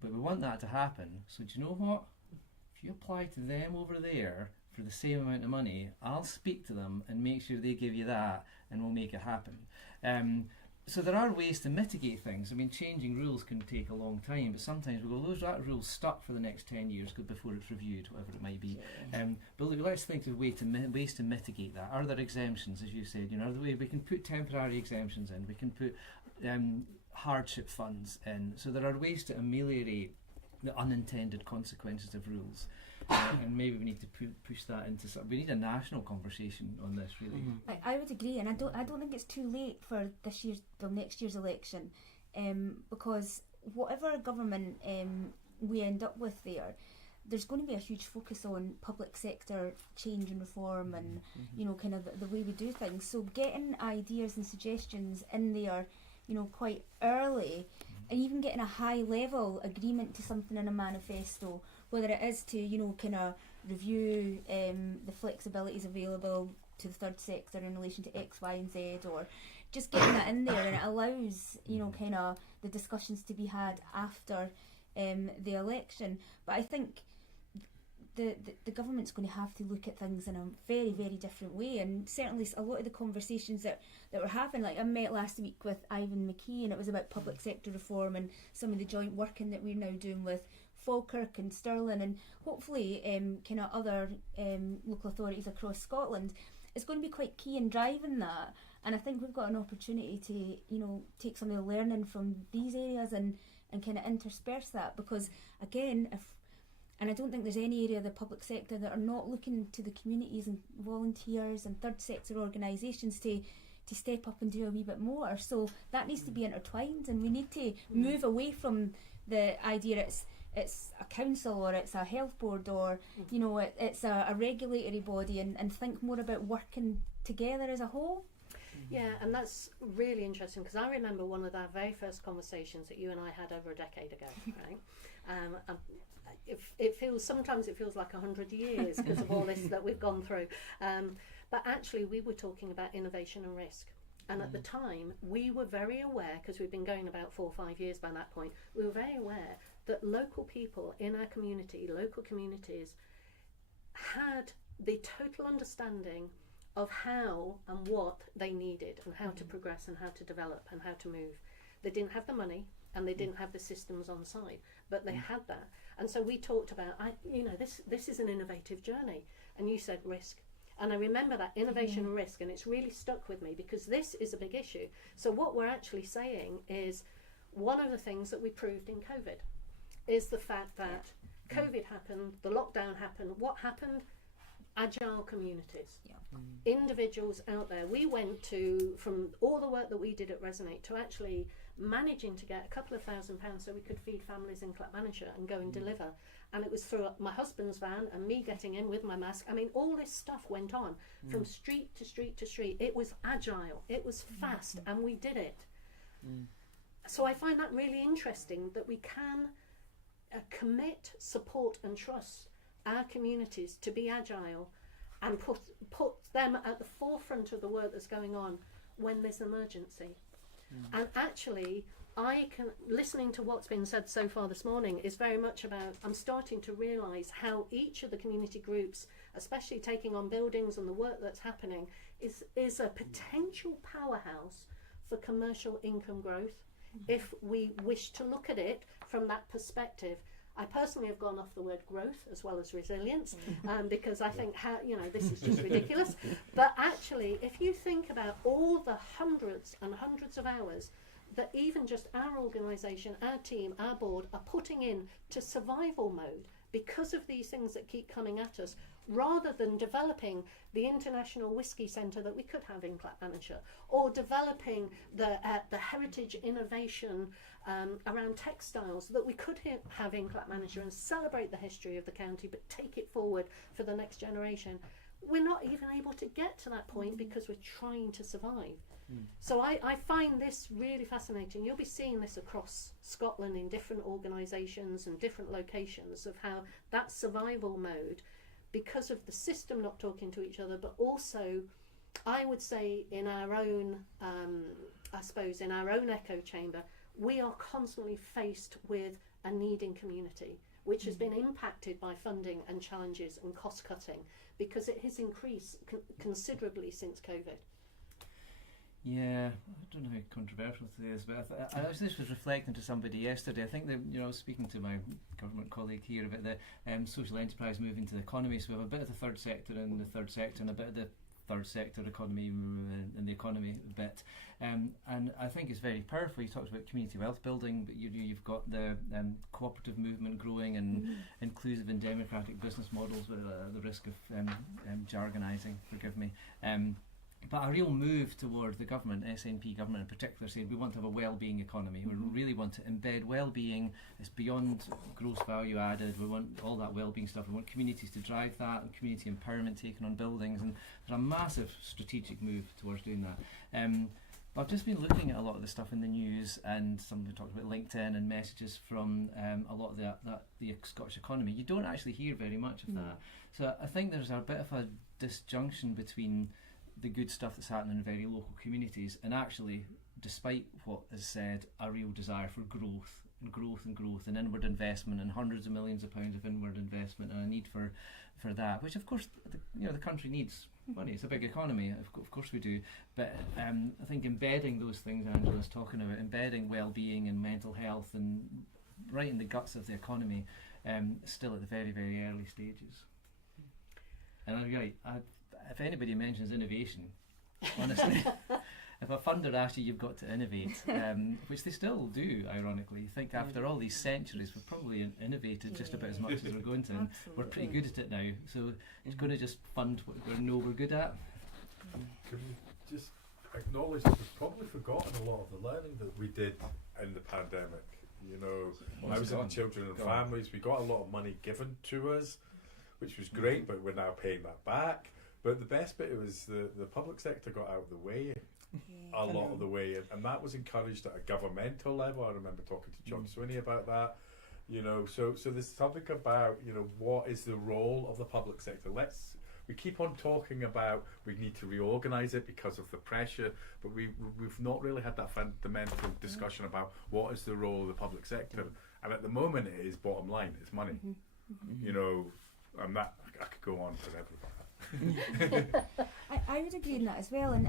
But we want that to happen, so do you know what? If you apply to them over there for the same amount of money, I'll speak to them and make sure they give you that, and we'll make it happen. So there are ways to mitigate things. I mean, changing rules can take a long time, but sometimes we go, that rule's stuck for the next 10 years before it's reviewed, whatever it might be. But let's think of ways to mitigate that. Are there exemptions, as you said? You know, we can put temporary exemptions in. We can put hardship funds in. So there are ways to ameliorate the unintended consequences of rules. And maybe we need to push that into we need a national conversation on this, really. I would agree, and I don't think it's too late for next year's election, because whatever government we end up with there's going to be a huge focus on public sector change and reform, and you know, kind of the way we do things. So getting ideas and suggestions in there, you know, quite early, and even getting a high level agreement to something in a manifesto, whether it is to, you know, kind of review the flexibilities available to the third sector in relation to X, Y and Z, or just getting that in there, and it allows, you know, kind of the discussions to be had after the election. But I think the government's going to have to look at things in a very, very different way, and certainly a lot of the conversations that we're having, like I met last week with Ivan McKee, and it was about public sector reform and some of the joint working that we're now doing with Falkirk and Stirling, and hopefully kind of other local authorities across Scotland. It's going to be quite key in driving that, and I think we've got an opportunity to, you know, take some of the learning from these areas and kind of intersperse that, because again, and I don't think there's any area of the public sector that are not looking to the communities and volunteers and third sector organisations to step up and do a wee bit more. So that needs to be intertwined, and we need to move away from the idea it's a council or it's a health board or you know it's a regulatory body, and think more about working together as a whole. Yeah, and that's really interesting, because I remember one of our very first conversations that you and I had over a decade ago, right? Sometimes it feels like 100 years because of all this that we've gone through. But actually we were talking about innovation and risk. And at the time, we were very aware, because we've been going about 4 or 5 years by that point, we were very aware that local people in our community, local communities, had the total understanding of how and what they needed and how to progress and how to develop and how to move. They didn't have the money and they didn't have the systems on site, but they had that. And so we talked about, this is an innovative journey. And you said risk. And I remember that innovation and risk, and it's really stuck with me because this is a big issue. So what we're actually saying is one of the things that we proved in COVID is the fact that COVID happened, the lockdown happened. What happened? Agile communities. Individuals out there. We went to, from all the work that we did at Resonate, to actually managing to get a couple of £1,000 so we could feed families in Clackmannanshire and go and deliver. And it was through my husband's van and me getting in with my mask. I mean, all this stuff went on from street to street to street. It was agile, it was fast, and we did it. So I find that really interesting that we can commit, support and trust our communities to be agile and put them at the forefront of the work that's going on when there's emergency. And actually, listening to what's been said so far this morning is very much about, I'm starting to realise how each of the community groups, especially taking on buildings and the work that's happening, is a potential powerhouse for commercial income growth if we wish to look at it from that perspective. I personally have gone off the word growth as well as resilience because I think this is just ridiculous. But actually, if you think about all the hundreds and hundreds of hours that even just our organisation, our team, our board are putting in to survival mode because of these things that keep coming at us, rather than developing the International Whisky Centre that we could have in Clackmannanshire, or developing the heritage innovation around textiles that we could have in Clackmannanshire and celebrate the history of the county but take it forward for the next generation. We're not even able to get to that point because we're trying to survive. So I find this really fascinating. You'll be seeing this across Scotland in different organisations and different locations of how that survival mode, because of the system not talking to each other, but also I would say in our own, in our own echo chamber, we are constantly faced with a needing community, which has been impacted by funding and challenges and cost cutting because it has increased considerably since COVID. Yeah, I don't know how controversial it is, but I was just reflecting to somebody yesterday. I think that, I was speaking to my government colleague here about the social enterprise moving to the economy. So we have a bit of the third sector and the third sector, and a bit of the third sector economy and the economy bit. And I think it's very powerful. You talked about community wealth building, but you've got the cooperative movement growing and inclusive and democratic business models with the risk of jargonising, forgive me. But a real move towards the government, SNP government in particular, saying we want to have a well-being economy. We really want to embed well-being. It's beyond gross value added. We want all that well-being stuff. We want communities to drive that and community empowerment taken on buildings. And there's a massive strategic move towards doing that. But I've just been looking at a lot of the stuff in the news, and somebody talked about LinkedIn and messages from a lot of the Scottish economy. You don't actually hear very much of that. So I think there's a bit of a disjunction between the good stuff that's happening in very local communities and actually, despite what is said, a real desire for growth and inward investment and hundreds of millions of pounds of inward investment and a need for that, which of course the country needs money. It's a big economy, of course we do, but I think embedding those things Angela's talking about, embedding well-being and mental health and right in the guts of the economy, still at the very, very early stages. And I'm right, if anybody mentions innovation, honestly, if a funder asks you, you've got to innovate, which they still do, ironically. I think after all these centuries, we've probably innovated just about as much as we're going to, and we're pretty good at it now. So it's going to just fund what we know we're good at. Can we just acknowledge that we've probably forgotten a lot of the learning that we did in the pandemic? I was in children and families. We got a lot of money given to us, which was great, but we're now paying that back. But the best bit was the public sector got out of the way a lot of the way, and that was encouraged at a governmental level. I remember talking to John Swinney about that. So there's something about what is the role of the public sector. We keep on talking about we need to reorganise it because of the pressure, but we've not really had that fundamental discussion about what is the role of the public sector. And at the moment, it is bottom line, it's money. And that I could go on forever. I would agree in that as well, and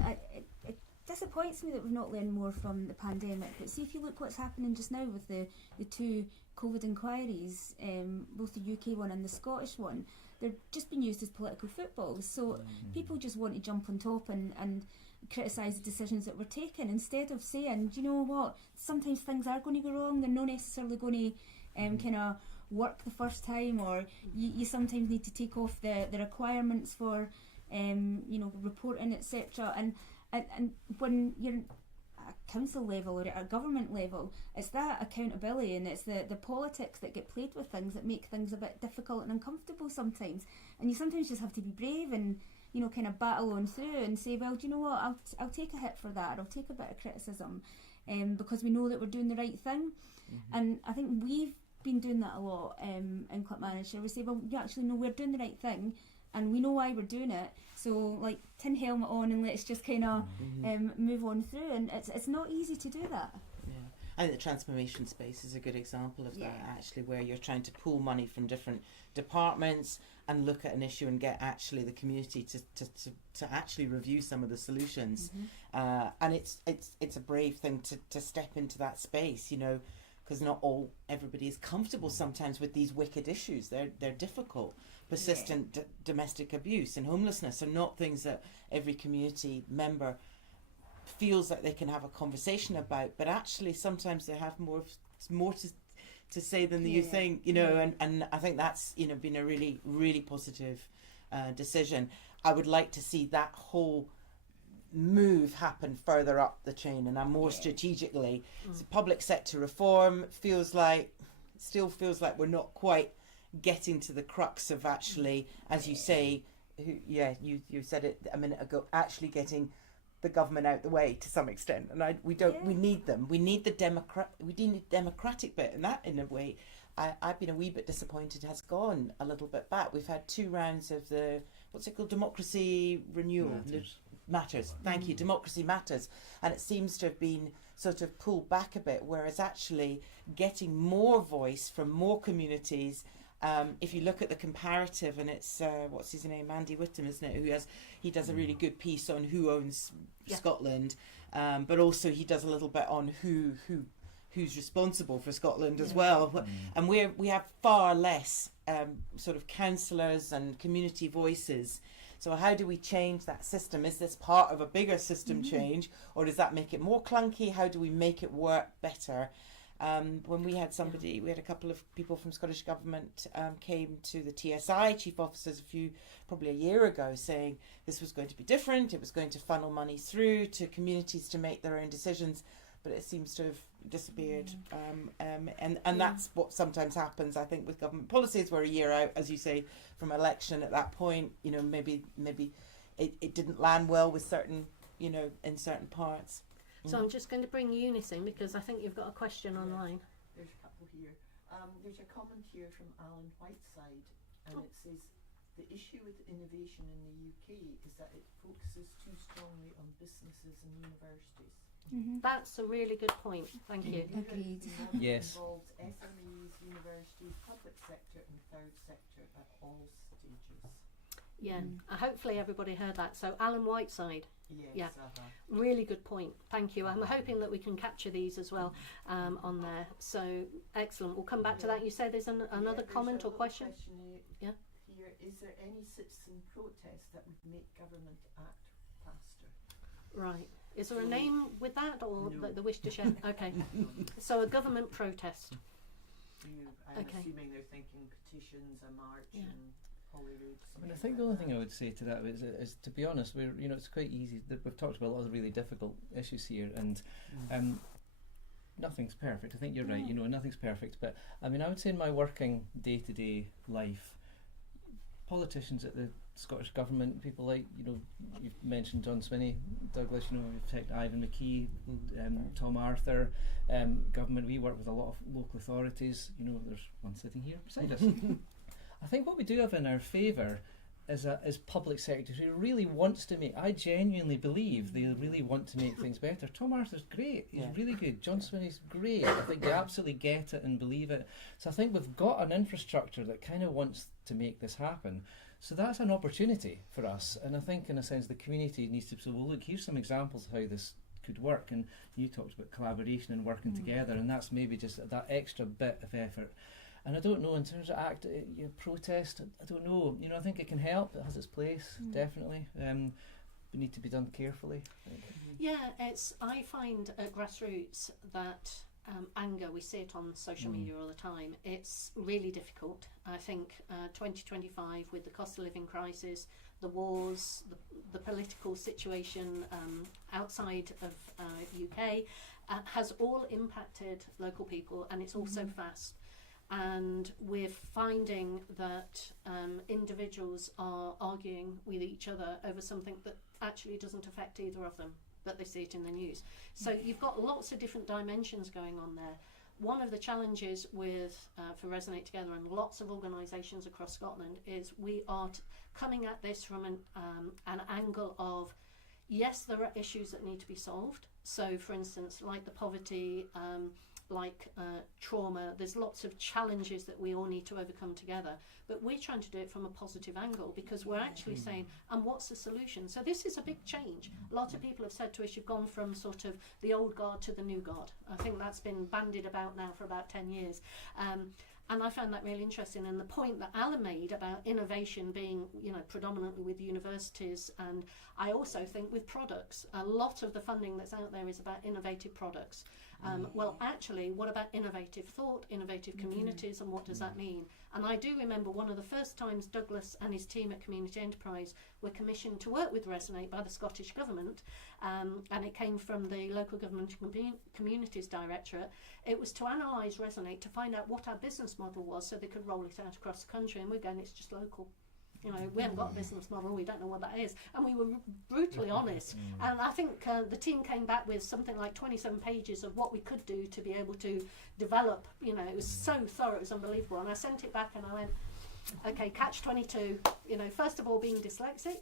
it disappoints me that we've not learned more from the pandemic. But see, if you look what's happening just now with the two COVID inquiries, both the UK one and the Scottish one, they're just being used as political football. So people just want to jump on top and criticise the decisions that were taken instead of saying, do you know what, sometimes things are going to go wrong, they're not necessarily going to kind of work the first time, or you sometimes need to take off the requirements for reporting, etc. And when you're at a council level or at a government level, it's that accountability and it's the politics that get played with things that make things a bit difficult and uncomfortable sometimes. And you sometimes just have to be brave and kind of battle on through and say, well, do you know what, I'll take a hit for that, or I'll take a bit of criticism, because we know that we're doing the right thing. And I think we've been doing that a lot in Clackmannanshire. We say, well, you actually know we're doing the right thing and we know why we're doing it, so like tin helmet on and let's just kind of move on through. And it's not easy to do that. I think the transformation space is a good example of that, actually, where you're trying to pull money from different departments and look at an issue and get actually the community to actually review some of the solutions. And it's a brave thing to step into that space, because not everybody is comfortable sometimes with these wicked issues. They're difficult. Persistent domestic abuse and homelessness are not things that every community member feels like they can have a conversation about, but actually sometimes they have more to say than you think, and I think that's been a really, really positive decision. I would like to see that whole move happen further up the chain and more strategically. So public sector reform still feels like we're not quite getting to the crux of actually, as you say, you said it a minute ago, actually getting the government out the way to some extent, and we need them. We need the democratic bit, and that in a way, I've been a wee bit disappointed has gone a little bit back. We've had 2 rounds of the democracy renewal matters. Thank you, democracy matters, and it seems to have been sort of pulled back a bit. Whereas actually getting more voice from more communities. If you look at the comparative, and it's what's his name, Andy Whittam, isn't it? He does a really good piece on who owns Scotland, but also he does a little bit on who's responsible for Scotland as well. And we have far less sort of councillors and community voices. So how do we change that system? Is this part of a bigger system change, or does that make it more clunky? How do we make it work better? When we had we had a couple of people from Scottish Government came to the TSI chief officers probably a year ago, saying this was going to be different. It was going to funnel money through to communities to make their own decisions, but it seems to have disappeared. And that's what sometimes happens, I think, with government policies. We're a year out, as you say, from election. At that point, maybe it didn't land well with certain, in certain parts. So I'm just going to bring Eunice in because I think you've got a question online. There's a couple here. There's a comment here from Alan Whiteside, and it says the issue with innovation in the UK is that it focuses too strongly on businesses and universities. That's a really good point. Thank you. Agreed. Yes. Involves SMEs, universities, public sector, and third sector at all stages. Yeah, hopefully everybody heard that. So Alan Whiteside. Yes. Really good point. Thank you. I'm hoping that we can capture these as well on there. So excellent. We'll come back to that. You say there's another comment or question? Here, is there any citizen protest that would make government act faster? Right. Is there a name with that, or No. the wish to share? Okay. So a government protest. I'm assuming they're thinking petitions, a march, and Holyrood. I think the only thing I would say to that is to be honest, it's quite easy. We've talked about a lot of really difficult issues here, and nothing's perfect. I think you're right. Nothing's perfect. But I would say in my working day-to-day life, politicians at the Scottish Government, people like you've mentioned John Swinney, Douglas. We've taken Ivan McKee, Tom Arthur. Government. We work with a lot of local authorities. There's one sitting here beside us. I think what we do have in our favour is public sector who really wants to make. I genuinely believe they really want to make things better. Tom Arthur's great. He's really good. John Swinney's great. I think they absolutely get it and believe it. So I think we've got an infrastructure that kind of wants to make this happen. So that's an opportunity for us. And I think, in a sense, the community needs to say, well, look, here's some examples of how this could work. And you talked about collaboration and working together, and that's maybe just that extra bit of effort. And I don't know, in terms of protest, I don't know. You know, I think it can help. It has its place, definitely. But need to be done carefully. Yeah, I find at grassroots that anger, we see it on social media all the time. It's really difficult. I think 2025, with the cost of living crisis, the wars, the political situation outside of UK, has all impacted local people, and it's also fast. And we're finding that individuals are arguing with each other over something that actually doesn't affect either of them, but they see it in the news. So you've got lots of different dimensions going on there. One of the challenges with for Resonate Together and lots of organisations across Scotland is we are coming at this from an angle of, yes, there are issues that need to be solved. So, for instance, like the poverty, trauma, there's lots of challenges that we all need to overcome together, but we're trying to do it from a positive angle, because we're actually saying, and what's the solution? So this is a big change. A lot of people have said to us, you've gone from sort of the old guard to the new guard. I think that's been bandied about now for about 10 years. And I found that really interesting. And the point that Alan made about innovation being, you know, predominantly with universities, and I also think with products, a lot of the funding that's out there is about innovative products. Well, actually, what about innovative thought, innovative communities, and what does that mean? And I do remember one of the first times Douglas and his team at Community Enterprise were commissioned to work with Resonate by the Scottish Government, and it came from the Local Government and Communities Directorate. It was to analyse Resonate, to find out what our business model was so they could roll it out across the country, and we're going, it's just local. You know, we haven't got a business model, we don't know what that is. And we were brutally honest. And I think the team came back with something like 27 pages of what we could do to be able to develop. You know, it was so thorough, it was unbelievable. And I sent it back and I went, okay, catch 22. You know, first of all, being dyslexic,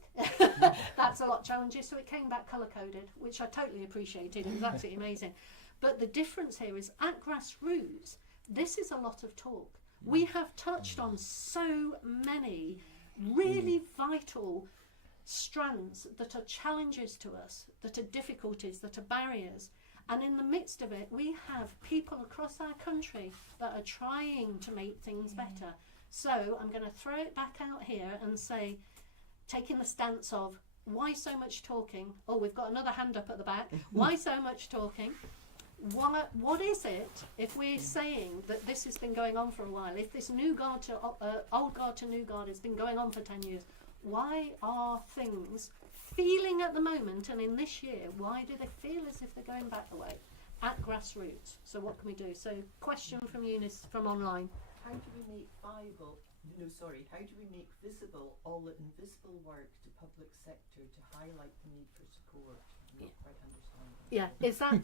that's a lot of challenges. So it came back colour-coded, which I totally appreciated. It was absolutely amazing. But the difference here is, at grassroots, this is a lot of talk. We have touched on so many really vital strands that are challenges to us, that are difficulties, that are barriers. And in the midst of it, we have people across our country that are trying to make things better. So I'm going to throw it back out here and say, taking the stance of, why so much talking? Oh, we've got another hand up at the back. Why so much talking? What is it, if we're saying that this has been going on for a while, if this new guard to old guard to new guard has been going on for 10 years, why are things feeling at the moment, and in this year, why do they feel as if they're going back the way at grassroots? So what can we do? So question from Eunice from online. How do we make how do we make visible all the invisible work to public sector to highlight the need for support? I'm not quite understanding. Yeah, is that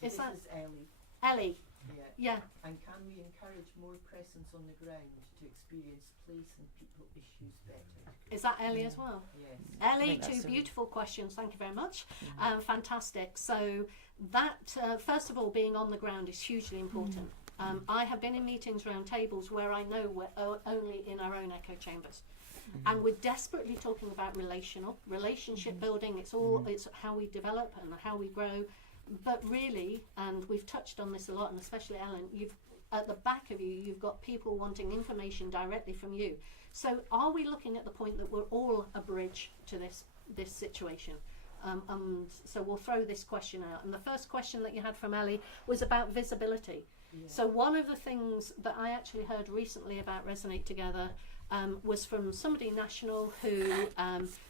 This is Ellie. Ellie? Yeah. Yeah. And can we encourage more presence on the ground to experience place and people issues better? Is that Ellie as well? Yes. Ellie, that's two a- beautiful questions. Thank you very much. Fantastic. So that, first of all, being on the ground is hugely important. I have been in meetings, round tables, where I know we're only in our own echo chambers. And we're desperately talking about relationship building. It's all, it's how we develop and how we grow. But really, and we've touched on this a lot, and especially Ellen, you've at the back of you, you've got people wanting information directly from you. So are we looking at the point that we're all a bridge to this situation? So we'll throw this question out. And the first question that you had from Ellie was about visibility. Yeah. So one of the things that I actually heard recently about Resonate Together was from somebody national who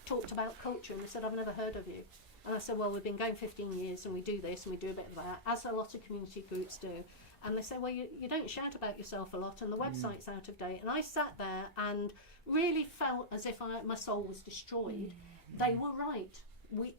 talked about culture, and they said, I've never heard of you. And I said, well, we've been going 15 years and we do this and we do a bit of that, as a lot of community groups do. And they say, well, you don't shout about yourself a lot and the website's out of date. And I sat there and really felt as if my soul was destroyed. They were right.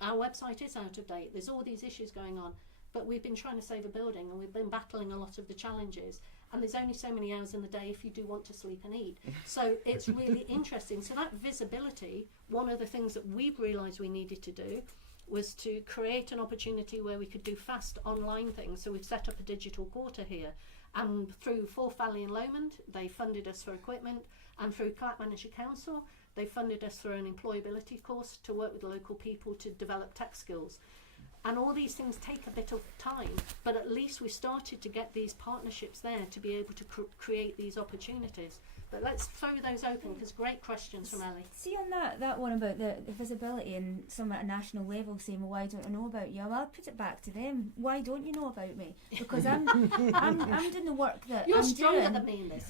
Our website is out of date. There's all these issues going on. But we've been trying to save a building and we've been battling a lot of the challenges. And there's only so many hours in the day if you do want to sleep and eat. So it's really interesting. So that visibility, one of the things that we've realised we needed to do was to create an opportunity where we could do fast online things. So we've set up a digital quarter here. And through Forth Valley and Lomond, they funded us for equipment. And through Clackmannanshire Council, they funded us through an employability course to work with local people to develop tech skills. And all these things take a bit of time, but at least we started to get these partnerships there to be able to create these opportunities. But let's throw those open, because great questions from Ellie. See on that one about the visibility and some at a national level saying, well, why don't I know about you? Well, I'll put it back to them. Why don't you know about me? Because I'm doing the work that You're I'm stronger doing. than me in this.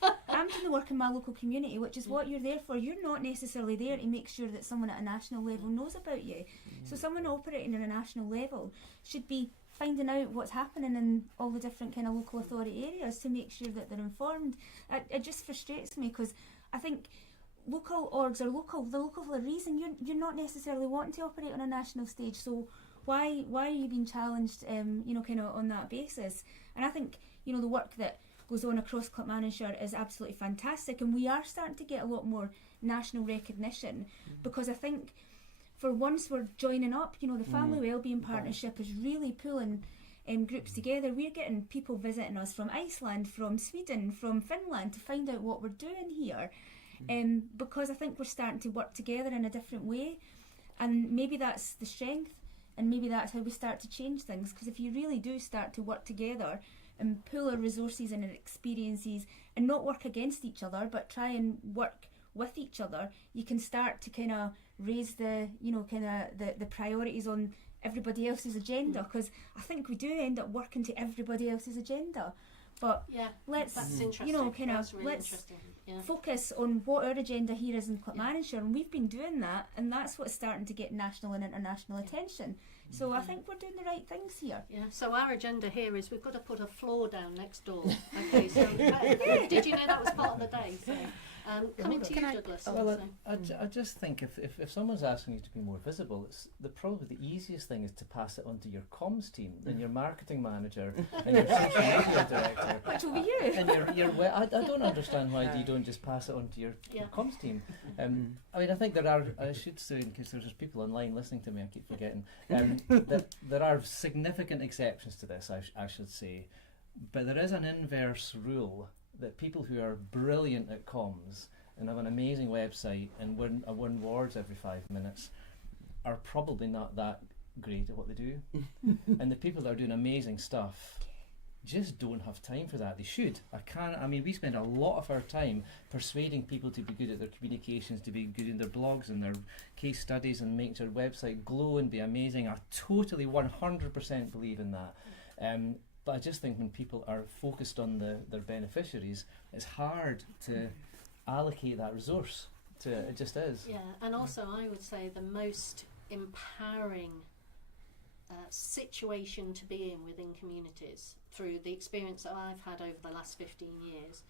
But I'm doing the work in my local community, which is what you're there for. You're not necessarily there to make sure that someone at a national level knows about you. So someone operating at a national level should be finding out what's happening in all the different kind of local authority areas to make sure that they're informed. It just frustrates me, because I think local orgs are local. They're local for a reason. You're not necessarily wanting to operate on a national stage, so why are you being challenged, kind of on that basis? And I think, the work that goes on across Clackmannanshire is absolutely fantastic, and we are starting to get a lot more national recognition, because I think for once we're joining up, the Family Wellbeing Partnership is really pulling groups together. We're getting people visiting us from Iceland, from Sweden, from Finland to find out what we're doing here, because I think we're starting to work together in a different way, and maybe that's the strength, and maybe that's how we start to change things, because if you really do start to work together and pool our resources and our experiences and not work against each other but try and work with each other, you can start to kind of raise the priorities on everybody else's agenda, because I think we do end up working to everybody else's agenda. But let's that's interesting. That's really let's interesting. Yeah. focus on what our agenda here is in Clackmannanshire, and we've been doing that, and that's what's starting to get national and international attention. So I think we're doing the right things here. Yeah. So our agenda here is we've got to put a floor down next door. Okay. So did you know that was part of the day? So, coming to you, Douglas. Well, I just think if someone's asking you to be more visible, it's probably the easiest thing is to pass it on to your comms team, and your marketing manager, and your social media director. Which will be you. And I don't understand why you don't just pass it on to your comms team. I mean, I think I should say, in case there's people online listening to me, I keep forgetting, that there are significant exceptions to this, I should say, but there is an inverse rule that people who are brilliant at comms and have an amazing website and win awards every 5 minutes are probably not that great at what they do. And the people that are doing amazing stuff just don't have time for that. They should. We spend a lot of our time persuading people to be good at their communications, to be good in their blogs and their case studies, and make their website glow and be amazing. I totally 100% believe in that. But I just think when people are focused on their beneficiaries, it's hard to allocate that resource to it. It just is. Yeah, and also I would say the most empowering situation to be in within communities, through the experience that I've had over the last 15 years,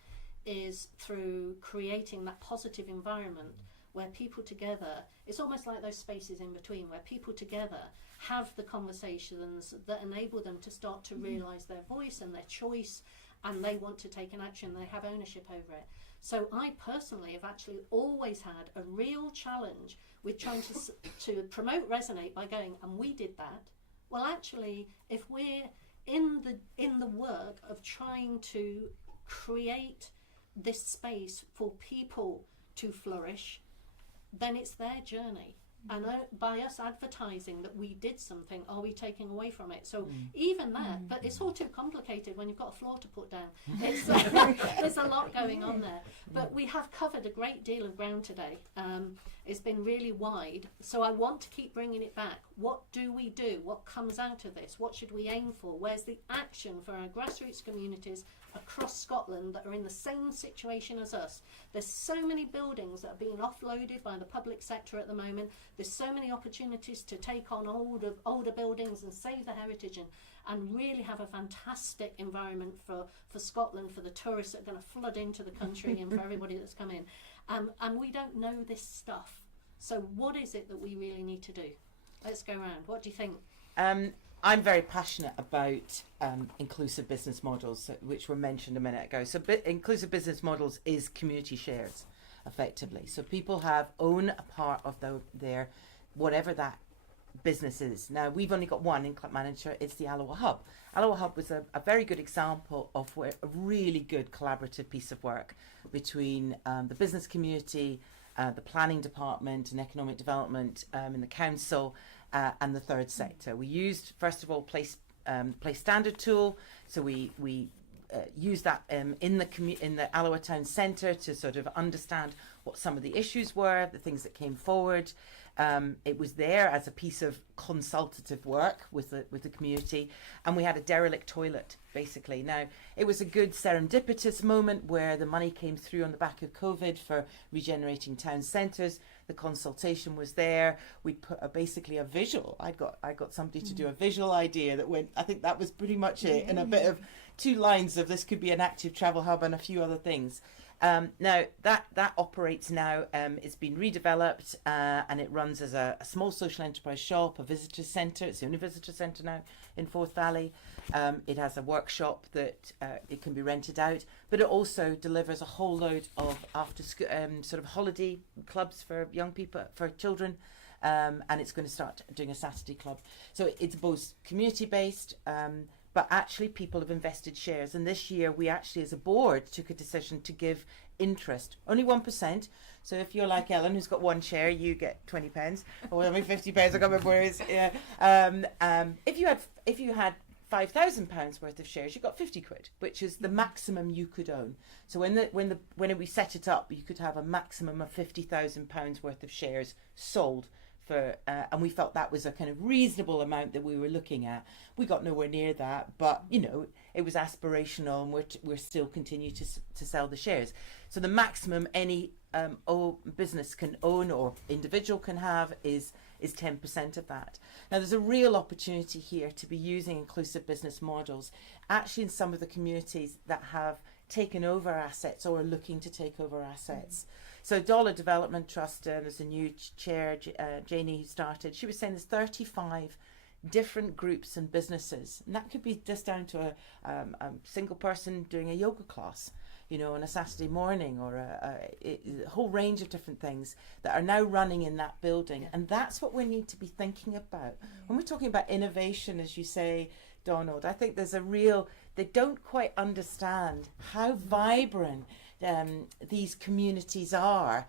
is through creating that positive environment where people together, it's almost like those spaces in between, where people together have the conversations that enable them to start to realise their voice and their choice, and they want to take an action, they have ownership over it. So I personally have actually always had a real challenge with trying to promote Resonate by going, and we did that. Well, actually, if we're in the work of trying to create this space for people to flourish, then it's their journey. And by us advertising that we did something, are we taking away from it? So even that, but it's all too complicated when you've got a floor to put down. It's, there's a lot going on there. But we have covered a great deal of ground today. It's been really wide. So I want to keep bringing it back. What do we do? What comes out of this? What should we aim for? Where's the action for our grassroots communities across Scotland that are in the same situation as us? There's so many buildings that are being offloaded by the public sector at the moment. There's so many opportunities to take on older buildings and save the heritage and really have a fantastic environment for Scotland, for the tourists that are going to flood into the country and for everybody that's come in. And we don't know this stuff. So what is it that we really need to do? Let's go around. What do you think? I'm very passionate about inclusive business models, which were mentioned a minute ago. So inclusive business models is community shares, effectively. So people own a part of their whatever that business is. Now, we've only got one in Clackmannanshire. It's the Alloa Hub. Alloa Hub was a very good example of a really good collaborative piece of work between the business community, the planning department and economic development in the council, and the third sector. We used, first of all, place standard tool. So we used that in the Alloa Town Centre to sort of understand what some of the issues were, the things that came forward. It was there as a piece of consultative work with the community, and we had a derelict toilet, basically. Now, it was a good serendipitous moment where the money came through on the back of COVID for regenerating town centres. The consultation was there. We put basically a visual. I got somebody to do a visual idea that went. I think that was pretty much it, and a bit of 2 lines of this could be an active travel hub and a few other things. Now that operates now. It's been redeveloped and it runs as a small social enterprise shop, a visitor centre. It's the only visitor centre now in Forth Valley. It has a workshop that it can be rented out, but it also delivers a whole load of after school sort of holiday clubs for young people, for children, and it's going to start doing a Saturday club. So it's both community based. But actually people have invested shares, and this year we actually as a board took a decision to give interest, only 1%. So if you're like Ellen, who's got 1 share, you get £20, or I mean £50, I can't remember where it is. Yeah. If you had £5,000 worth of shares, you got 50 quid, which is the maximum you could own. So when we set it up, you could have a maximum of £50,000 worth of shares sold. And we felt that was a kind of reasonable amount that we were looking at. We got nowhere near that, but it was aspirational, and we're still continue to sell the shares. So the maximum any business can own or individual can have is 10% of that. Now there's a real opportunity here to be using inclusive business models actually in some of the communities that have taken over assets or are looking to take over assets. So Dollar Development Trust, there's a new chair, Janie, who started. She was saying there's 35 different groups and businesses, and that could be just down to a single person doing a yoga class, on a Saturday morning, or a whole range of different things that are now running in that building. And that's what we need to be thinking about. When we're talking about innovation, as you say, Donald, I think there's they don't quite understand how vibrant these communities are,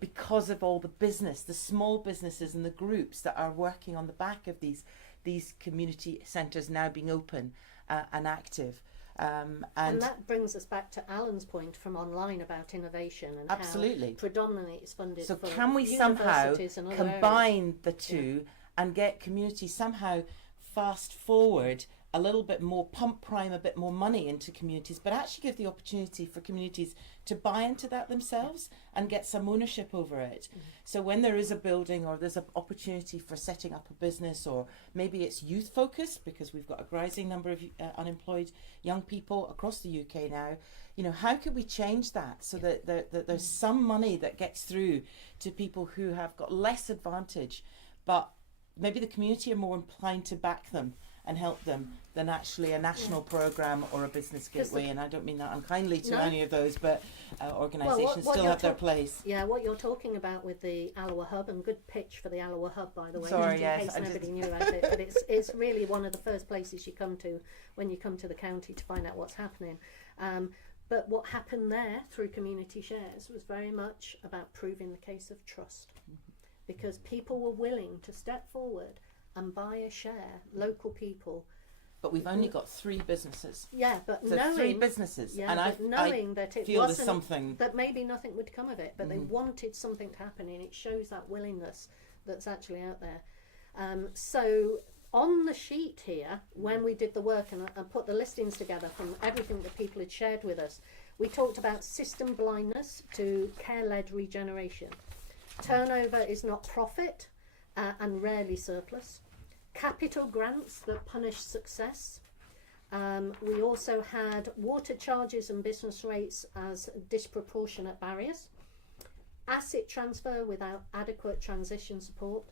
because of all the small businesses and the groups that are working on the back of these community centres now being open and active. And that brings us back to Alan's point from online about innovation and absolutely. How predominantly it's funded. So for can we somehow combine the two and get communities somehow fast forward a little bit more, pump prime a bit more money into communities, but actually give the opportunity for communities to buy into that themselves and get some ownership over it. So when there is a building or there's an opportunity for setting up a business, or maybe it's youth focused because we've got a rising number of unemployed young people across the UK now, how could we change that so that there's some money that gets through to people who have got less advantage, but maybe the community are more inclined to back them and help them than actually a national programme or a business gateway. And I don't mean that unkindly to any of those, but organisations still have their place. Yeah, what you're talking about with the Alloa Hub, and good pitch for the Alloa Hub, by the way, Sorry, in case nobody knew about it, but it's really one of the first places you come to when you come to the county to find out what's happening. But what happened there through community shares was very much about proving the case of trust, because people were willing to step forward and buy a share, local people. But we've only got 3 businesses. Yeah, but so knowing 3 businesses, yeah, and but knowing that it feel wasn't, there's something that maybe nothing would come of it, but they wanted something to happen, and it shows that willingness that's actually out there. So on the sheet here, when we did the work and put the listings together from everything that people had shared with us, we talked about system blindness to care-led regeneration. Turnover is not profit and rarely surplus. Capital grants that punish success. We also had water charges and business rates as disproportionate barriers. Asset transfer without adequate transition support.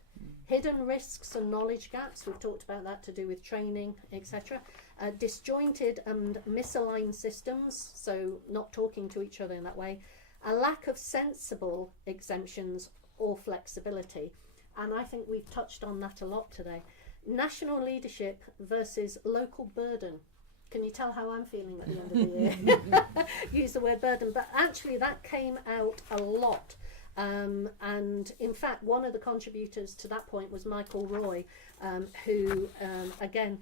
Hidden risks and knowledge gaps, we've talked about that to do with training, etc. Disjointed and misaligned systems, so not talking to each other in that way. A lack of sensible exemptions or flexibility. And I think we've touched on that a lot today. National leadership versus local burden. Can you tell how I'm feeling at the end of the year? Use the word burden, but actually that came out a lot. And in fact, one of the contributors to that point was Michael Roy, who, again,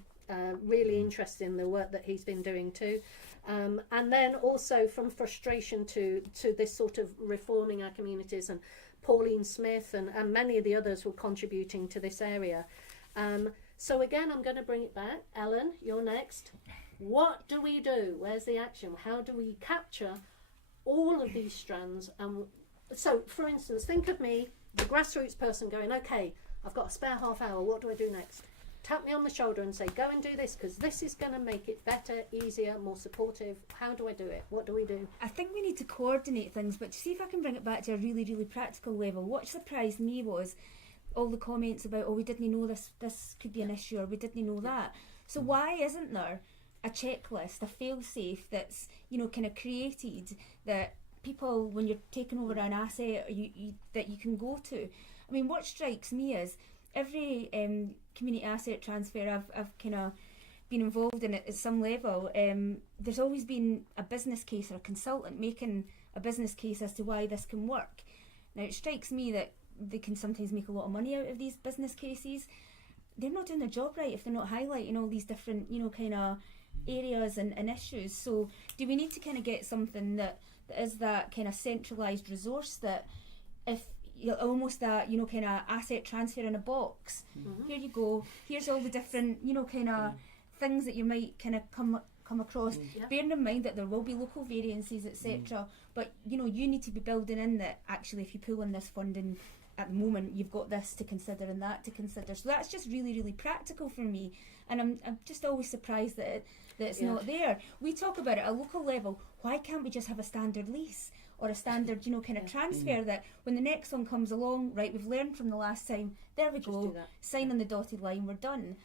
really interested in the work that he's been doing too. And then also from frustration to this sort of reforming our communities, and Pauline Smith and many of the others were contributing to this area. So again, I'm going to bring it back. Ellen, you're next. What do we do? Where's the action? How do we capture all of these strands? So, for instance, think of me, the grassroots person going, okay, I've got a spare half hour, what do I do next? Tap me on the shoulder and say, go and do this, because this is going to make it better, easier, more supportive. How do I do it? What do we do? I think we need to coordinate things, but to see if I can bring it back to a really, really practical level. What surprised me was all the comments about, oh, we didn't know this could be an issue, or we didn't know that. So why isn't there a checklist, a fail-safe that's, kind of created that people, when you're taking over an asset, that you can go to? I mean, what strikes me is every community asset transfer I've kind of been involved in it at some level, there's always been a business case or a consultant making a business case as to why this can work. Now, it strikes me that they can sometimes make a lot of money out of these business cases. They're not doing their job right if they're not highlighting all these different, kind of areas and issues. So do we need to kind of get something that is that kind of centralised resource, that if almost that kind of asset transfer in a box, here you go, here's all the different kind of things that you might kind of come across, bearing in mind that there will be local variances, etc. But you need to be building in that actually if you pull in this funding at the moment, you've got this to consider and that to consider. So that's just really, really practical for me, and I'm just always surprised that it's not there. We talk about it at a local level. Why can't we just have a standard lease or a standard, kind of transfer that when the next one comes along, right, we've learned from the last time, there we go, sign on the dotted line, we're done.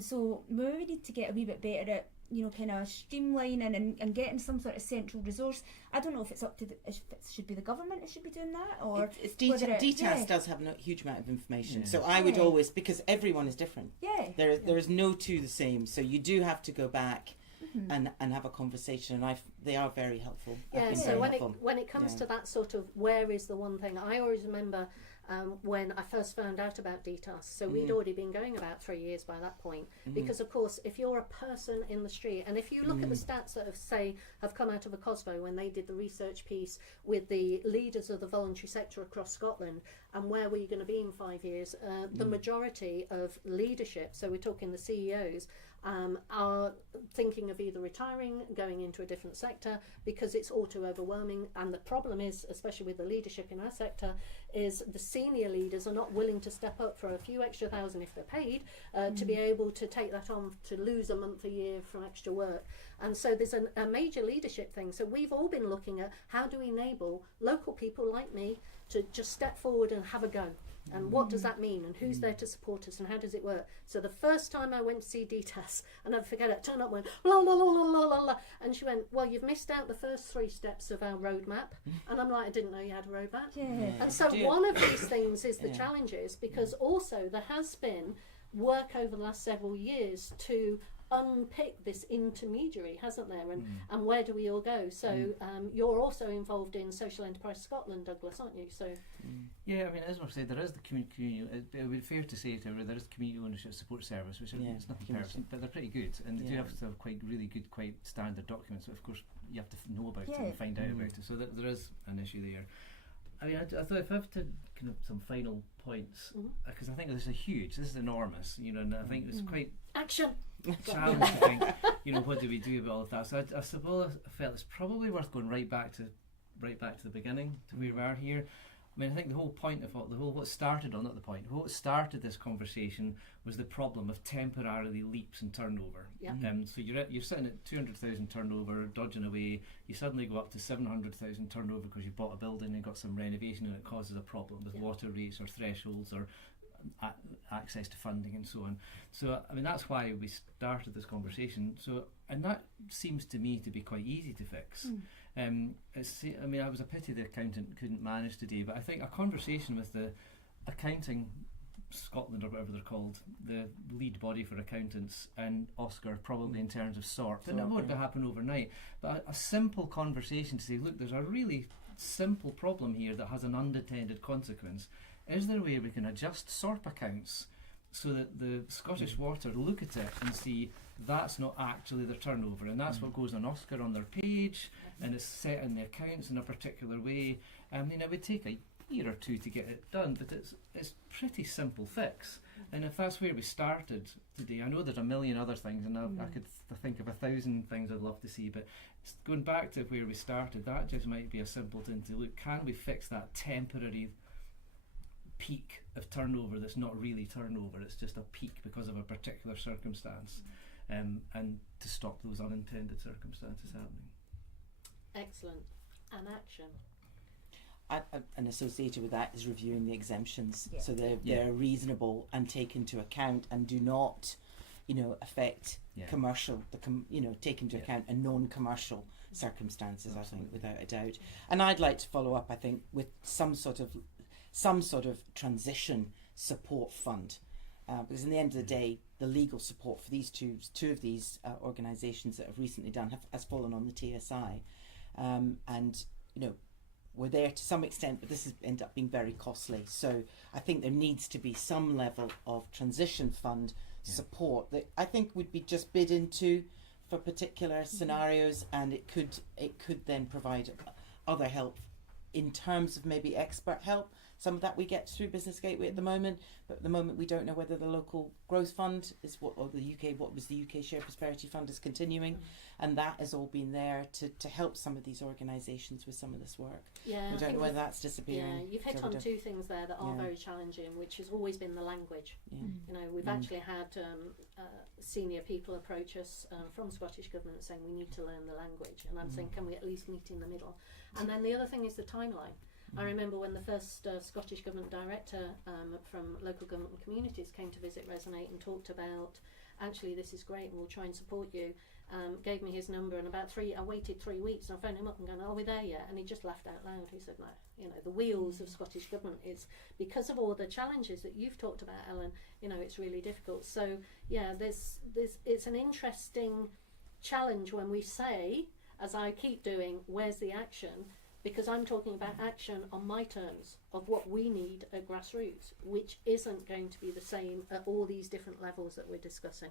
So maybe we need to get a wee bit better at kind of streamlining and getting some sort of central resource. I don't know if it's up to if it should be the government that should be doing that, or DTAS does have a huge amount of information. So I would always, because everyone is different. There is no two the same. So you do have to go back and have a conversation, and they are very helpful. So when it comes to that sort of where is the one thing, I always remember when I first found out about DTAS. So we'd already been going about 3 years by that point, because of course if you're a person in the street, and if you look at the stats that have come out of the COSVO when they did the research piece with the leaders of the voluntary sector across Scotland, and where were you going to be in 5 years, the majority of leadership, so we're talking the CEOs, are thinking of either retiring, going into a different sector, because it's all too overwhelming. And the problem is, especially with the leadership in our sector, is the senior leaders are not willing to step up for a few extra thousand if they're paid, to be able to take that on, to lose a month a year from extra work. And so there's a major leadership thing. So we've all been looking at how do we enable local people like me to just step forward and have a go. And what does that mean? And who's there to support us? And how does it work? So the first time I went to see DTAS, and I'll never forget it, turned up and went, la la la la la la la. And she went, well, you've missed out the first 3 steps of our roadmap. And I'm like, I didn't know you had a roadmap. And so one of these things is the challenges, because also there has been work over the last several years to unpick this intermediary, hasn't there, and where do we all go? So you're also involved in Social Enterprise Scotland, Douglas, aren't you? So yeah, I mean, as I've said, there is the community. It would be fair to say to there is community ownership support service, which it's nothing perfect, but they're pretty good, and they do have to have quite really good, quite standard documents. So of course you have to know about it and find out about it. So there is an issue there. I mean, I thought if I have to kind of some final points, because I think this is enormous, and I think it's quite action. Challenge to think, what do we do about all of that? So I suppose I felt it's probably worth going right back to the beginning, to where we are here. I mean, I think the whole point of what started this conversation was the problem of temporarily leaps in turnover. So you're sitting at 200,000 turnover, dodging away. You suddenly go up to 700,000 turnover because you bought a building and got some renovation, and it causes a problem with water rates or thresholds or access to funding and so on. So I mean, that's why we started this conversation. So, and that seems to me to be quite easy to fix. I mean, I was a pity the accountant couldn't manage today, but I think a conversation with the Accounting Scotland, or whatever they're called, the lead body for accountants, and Oscar, probably in terms of SORT, and it won't happen overnight, but a simple conversation to say, look, there's a really simple problem here that has an unintended consequence. Is there a way we can adjust SORP accounts so that the Scottish Water look at it and see that's not actually their turnover, and that's what goes on Oscar on their page, and it's set in the accounts in a particular way. I mean, it would take a year or two to get it done, but it's pretty simple fix. And if that's where we started today, I know there's a million other things, and I could think of 1,000 things I'd love to see, but going back to where we started, that just might be a simple thing to look. Can we fix that temporary peak of turnover that's not really turnover, it's just a peak because of a particular circumstance, and to stop those unintended circumstances happening. Excellent. And action. And associated with that is reviewing the exemptions, Yeah. so they're reasonable and take into account and do not, affect commercial. Take into account a non-commercial circumstances. Absolutely. I think, without a doubt. And I'd like to follow up, I think, with some sort of transition support fund, because in the end of the day, the legal support for these two of these organisations that have recently done has fallen on the TSI, and we're there to some extent, but this has ended up being very costly. So I think there needs to be some level of transition fund support that I think would be just bid into for particular scenarios, and it could then provide other help in terms of maybe expert help. Some of that we get through Business Gateway at the moment, but at the moment we don't know whether the local growth fund is what was the UK Share Prosperity Fund is continuing, and that has all been there to help some of these organisations with some of this work. Yeah, We don't know whether that's disappearing. Yeah, you've hit on two things there that are very challenging, which has always been the language. Yeah. We've actually had senior people approach us from Scottish Government saying we need to learn the language, and I'm saying, can we at least meet in the middle? And then the other thing is the timeline. I remember when the first Scottish Government Director from Local Government and Communities came to visit Resonate and talked about, actually this is great and we'll try and support you, gave me his number, and I waited 3 weeks and I phoned him up and going, are we there yet? And he just laughed out loud. He said, no, the wheels of Scottish Government is, because of all the challenges that you've talked about, Ellen, it's really difficult. So yeah, it's an interesting challenge when we say, as I keep doing, where's the action? Because I'm talking about action on my terms of what we need at grassroots, which isn't going to be the same at all these different levels that we're discussing.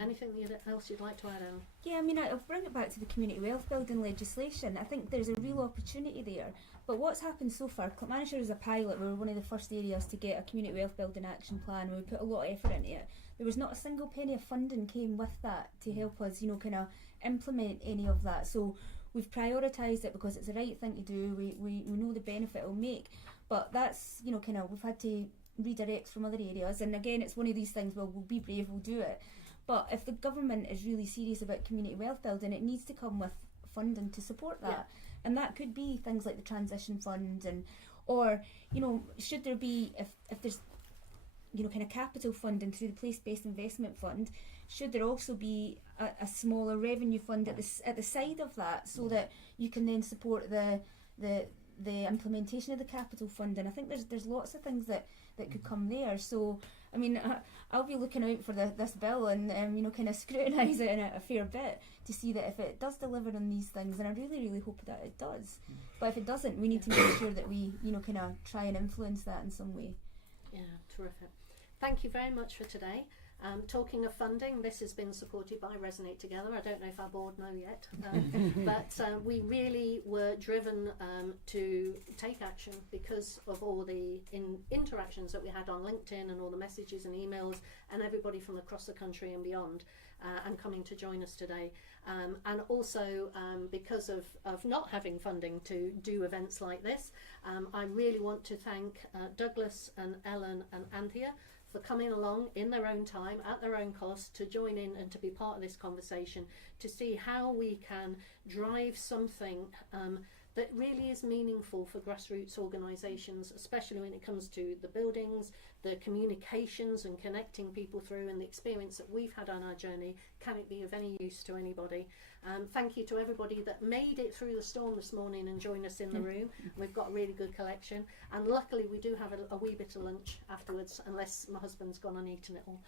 Anything else you'd like to add, Ellen? Yeah, I mean, I'll bring it back to the community wealth building legislation. I think there's a real opportunity there. But what's happened so far, Clackmannanshire is a pilot. We were one of the first areas to get a community wealth building action plan. We put a lot of effort into it. There was not a single penny of funding came with that to help us, kind of implement any of that. So we've prioritised it because it's the right thing to do. We know the benefit it'll make. But that's, we've had to redirect from other areas. And again, it's one of these things, well, we'll be brave, we'll do it. But if the government is really serious about community wealth building, it needs to come with funding to support that. Yeah. And that could be things like the transition fund, or should there be, if there's kind of capital funding through the place-based investment fund, should there also be a smaller revenue fund at the side of that, so that you can then support the implementation of the capital fund? And I think there's lots of things that could come there. So I mean, I'll be looking out for this bill and kind of scrutinise it in a fair bit to see that if it does deliver on these things, and I really, really hope that it does. But if it doesn't, we need to make sure that we kind of try and influence that in some way. Yeah, terrific. Thank you very much for today. Talking of funding, this has been supported by Resonate Together. I don't know if our board know yet, but we really were driven to take action because of all the interactions that we had on LinkedIn and all the messages and emails and everybody from across the country and beyond and coming to join us today. And also because of not having funding to do events like this, I really want to thank Douglas and Ellen and Anthea for coming along in their own time, at their own cost, to join in and to be part of this conversation, to see how we can drive something that really is meaningful for grassroots organisations, especially when it comes to the buildings, the communications and connecting people through, and the experience that we've had on our journey. Can it be of any use to anybody? Thank you to everybody that made it through the storm this morning and joined us in the room. We've got a really good collection, and luckily we do have a wee bit of lunch afterwards, unless my husband's gone and eaten it all.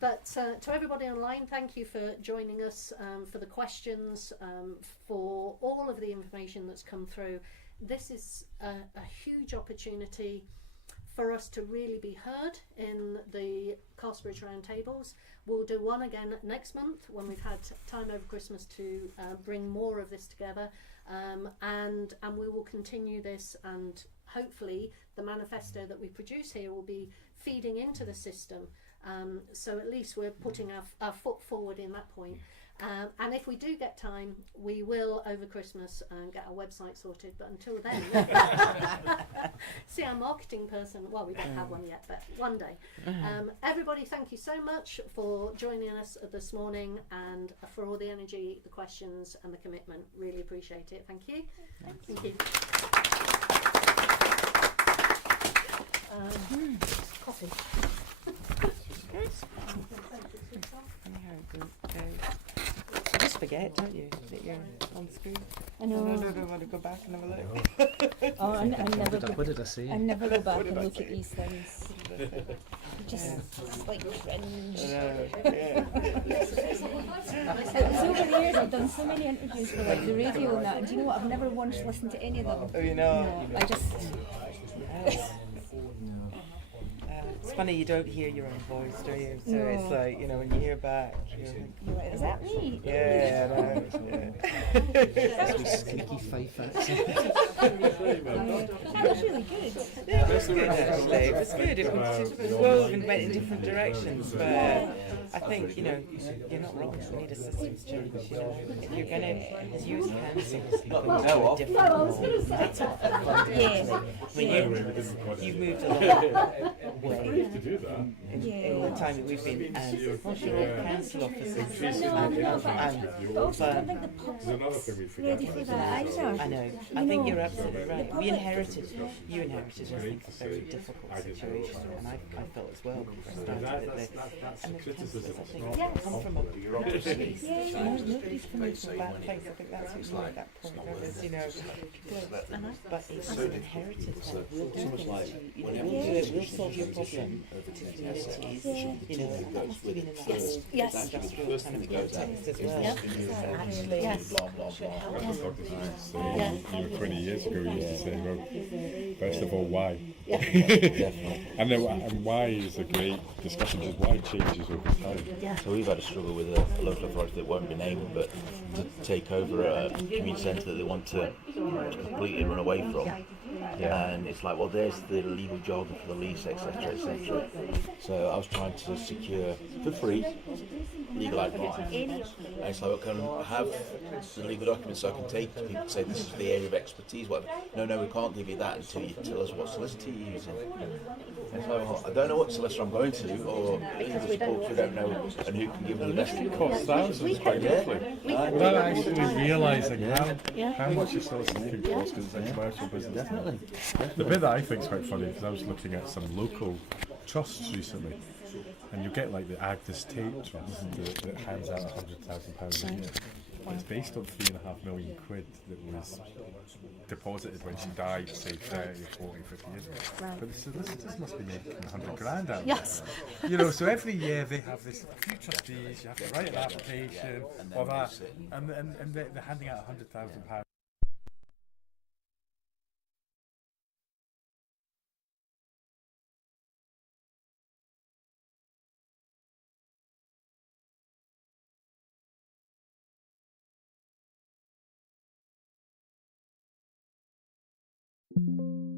But to everybody online, thank you for joining us, for the questions, for all of the information that's come through. This is a huge opportunity for us to really be heard in the Carsebridge Roundtables. We'll do one again next month when we've had time over Christmas to bring more of this together, and we will continue this, and hopefully the manifesto that we produce here will be feeding into the system, so at least we're putting our foot forward in that point. And if we do get time, we will over Christmas get our website sorted, but until then see our marketing person, well, we don't have one yet, but one day. Everybody, thank you so much for joining us this morning, and for all the energy, the questions and the commitment. Really appreciate it. Thank you. Thank you. Coffee. You just forget, don't you, that you're on screen? I know. I don't want to go back and have a look. Oh, I never go, What did I say? I never go back and look at these things. Just like cringe. It's over the years I've done so many interviews for like the radio and that, and do you know what? I've never once listened to any of them. Oh, you know. No, I just. It's funny, you don't hear your own voice, do you? So No. it's like, you know, when you hear back, you're like, You're like, is that me? yeah, I know. Yeah. Sneaky five facts. That was really good. Yeah, it was good actually. It was good. It was wove and went in different directions, but I think, you know, you're not wrong. We need a systems change. You know, if you're going to use councils, go to a different role. Yeah. When you've moved a long way in the time that we've been council officers But also, I don't think the public's ready for that either. I know. I think you're absolutely right. You inherited, I think, a very difficult situation, and I felt as well when we first started that and the councillors, I think, come from a better place. Nobody's coming from that place. I think that's what you need, that point of us, you know, but it's inherited kind of we'll do things, you know, we'll solve your problem to communities, you know, that must have been in that whole industrial kind of context as well. Actually, You know, 20 years ago, you used to say, well, first of all, why? And why is a great discussion, because why changes over time. So we've had a struggle with a local authority that won't be named, but to take over a community centre that they want to completely run away from. And it's like, well, there's the legal jargon for the lease, etc., etc. So I was trying to secure, for free, legal advice. And it's like, well, can I have the legal documents so I can take it to people and say this is the area of expertise, whatever. No, we can't give you that until you tell us what solicitor you're using. And so, well, I don't know what solicitor I'm going to, or legal support we don't know, and who can give me the best. It costs thousands, quite roughly. Without actually realising how much a solicitor can cost, because it's a commercial business. Definitely. The bit that I think is quite funny, because I was looking at some local trusts recently, and you get like the Agnes Tate Trust that hands out £100,000 a year. And it's based on £3.5 million that was deposited when she died, say 30, 40, 50 years ago. But the solicitors must be making 100 grand out of it. You know, so every year they have this few trustees, you have to write an application, or that, and they're handing out £100,000. Thank you.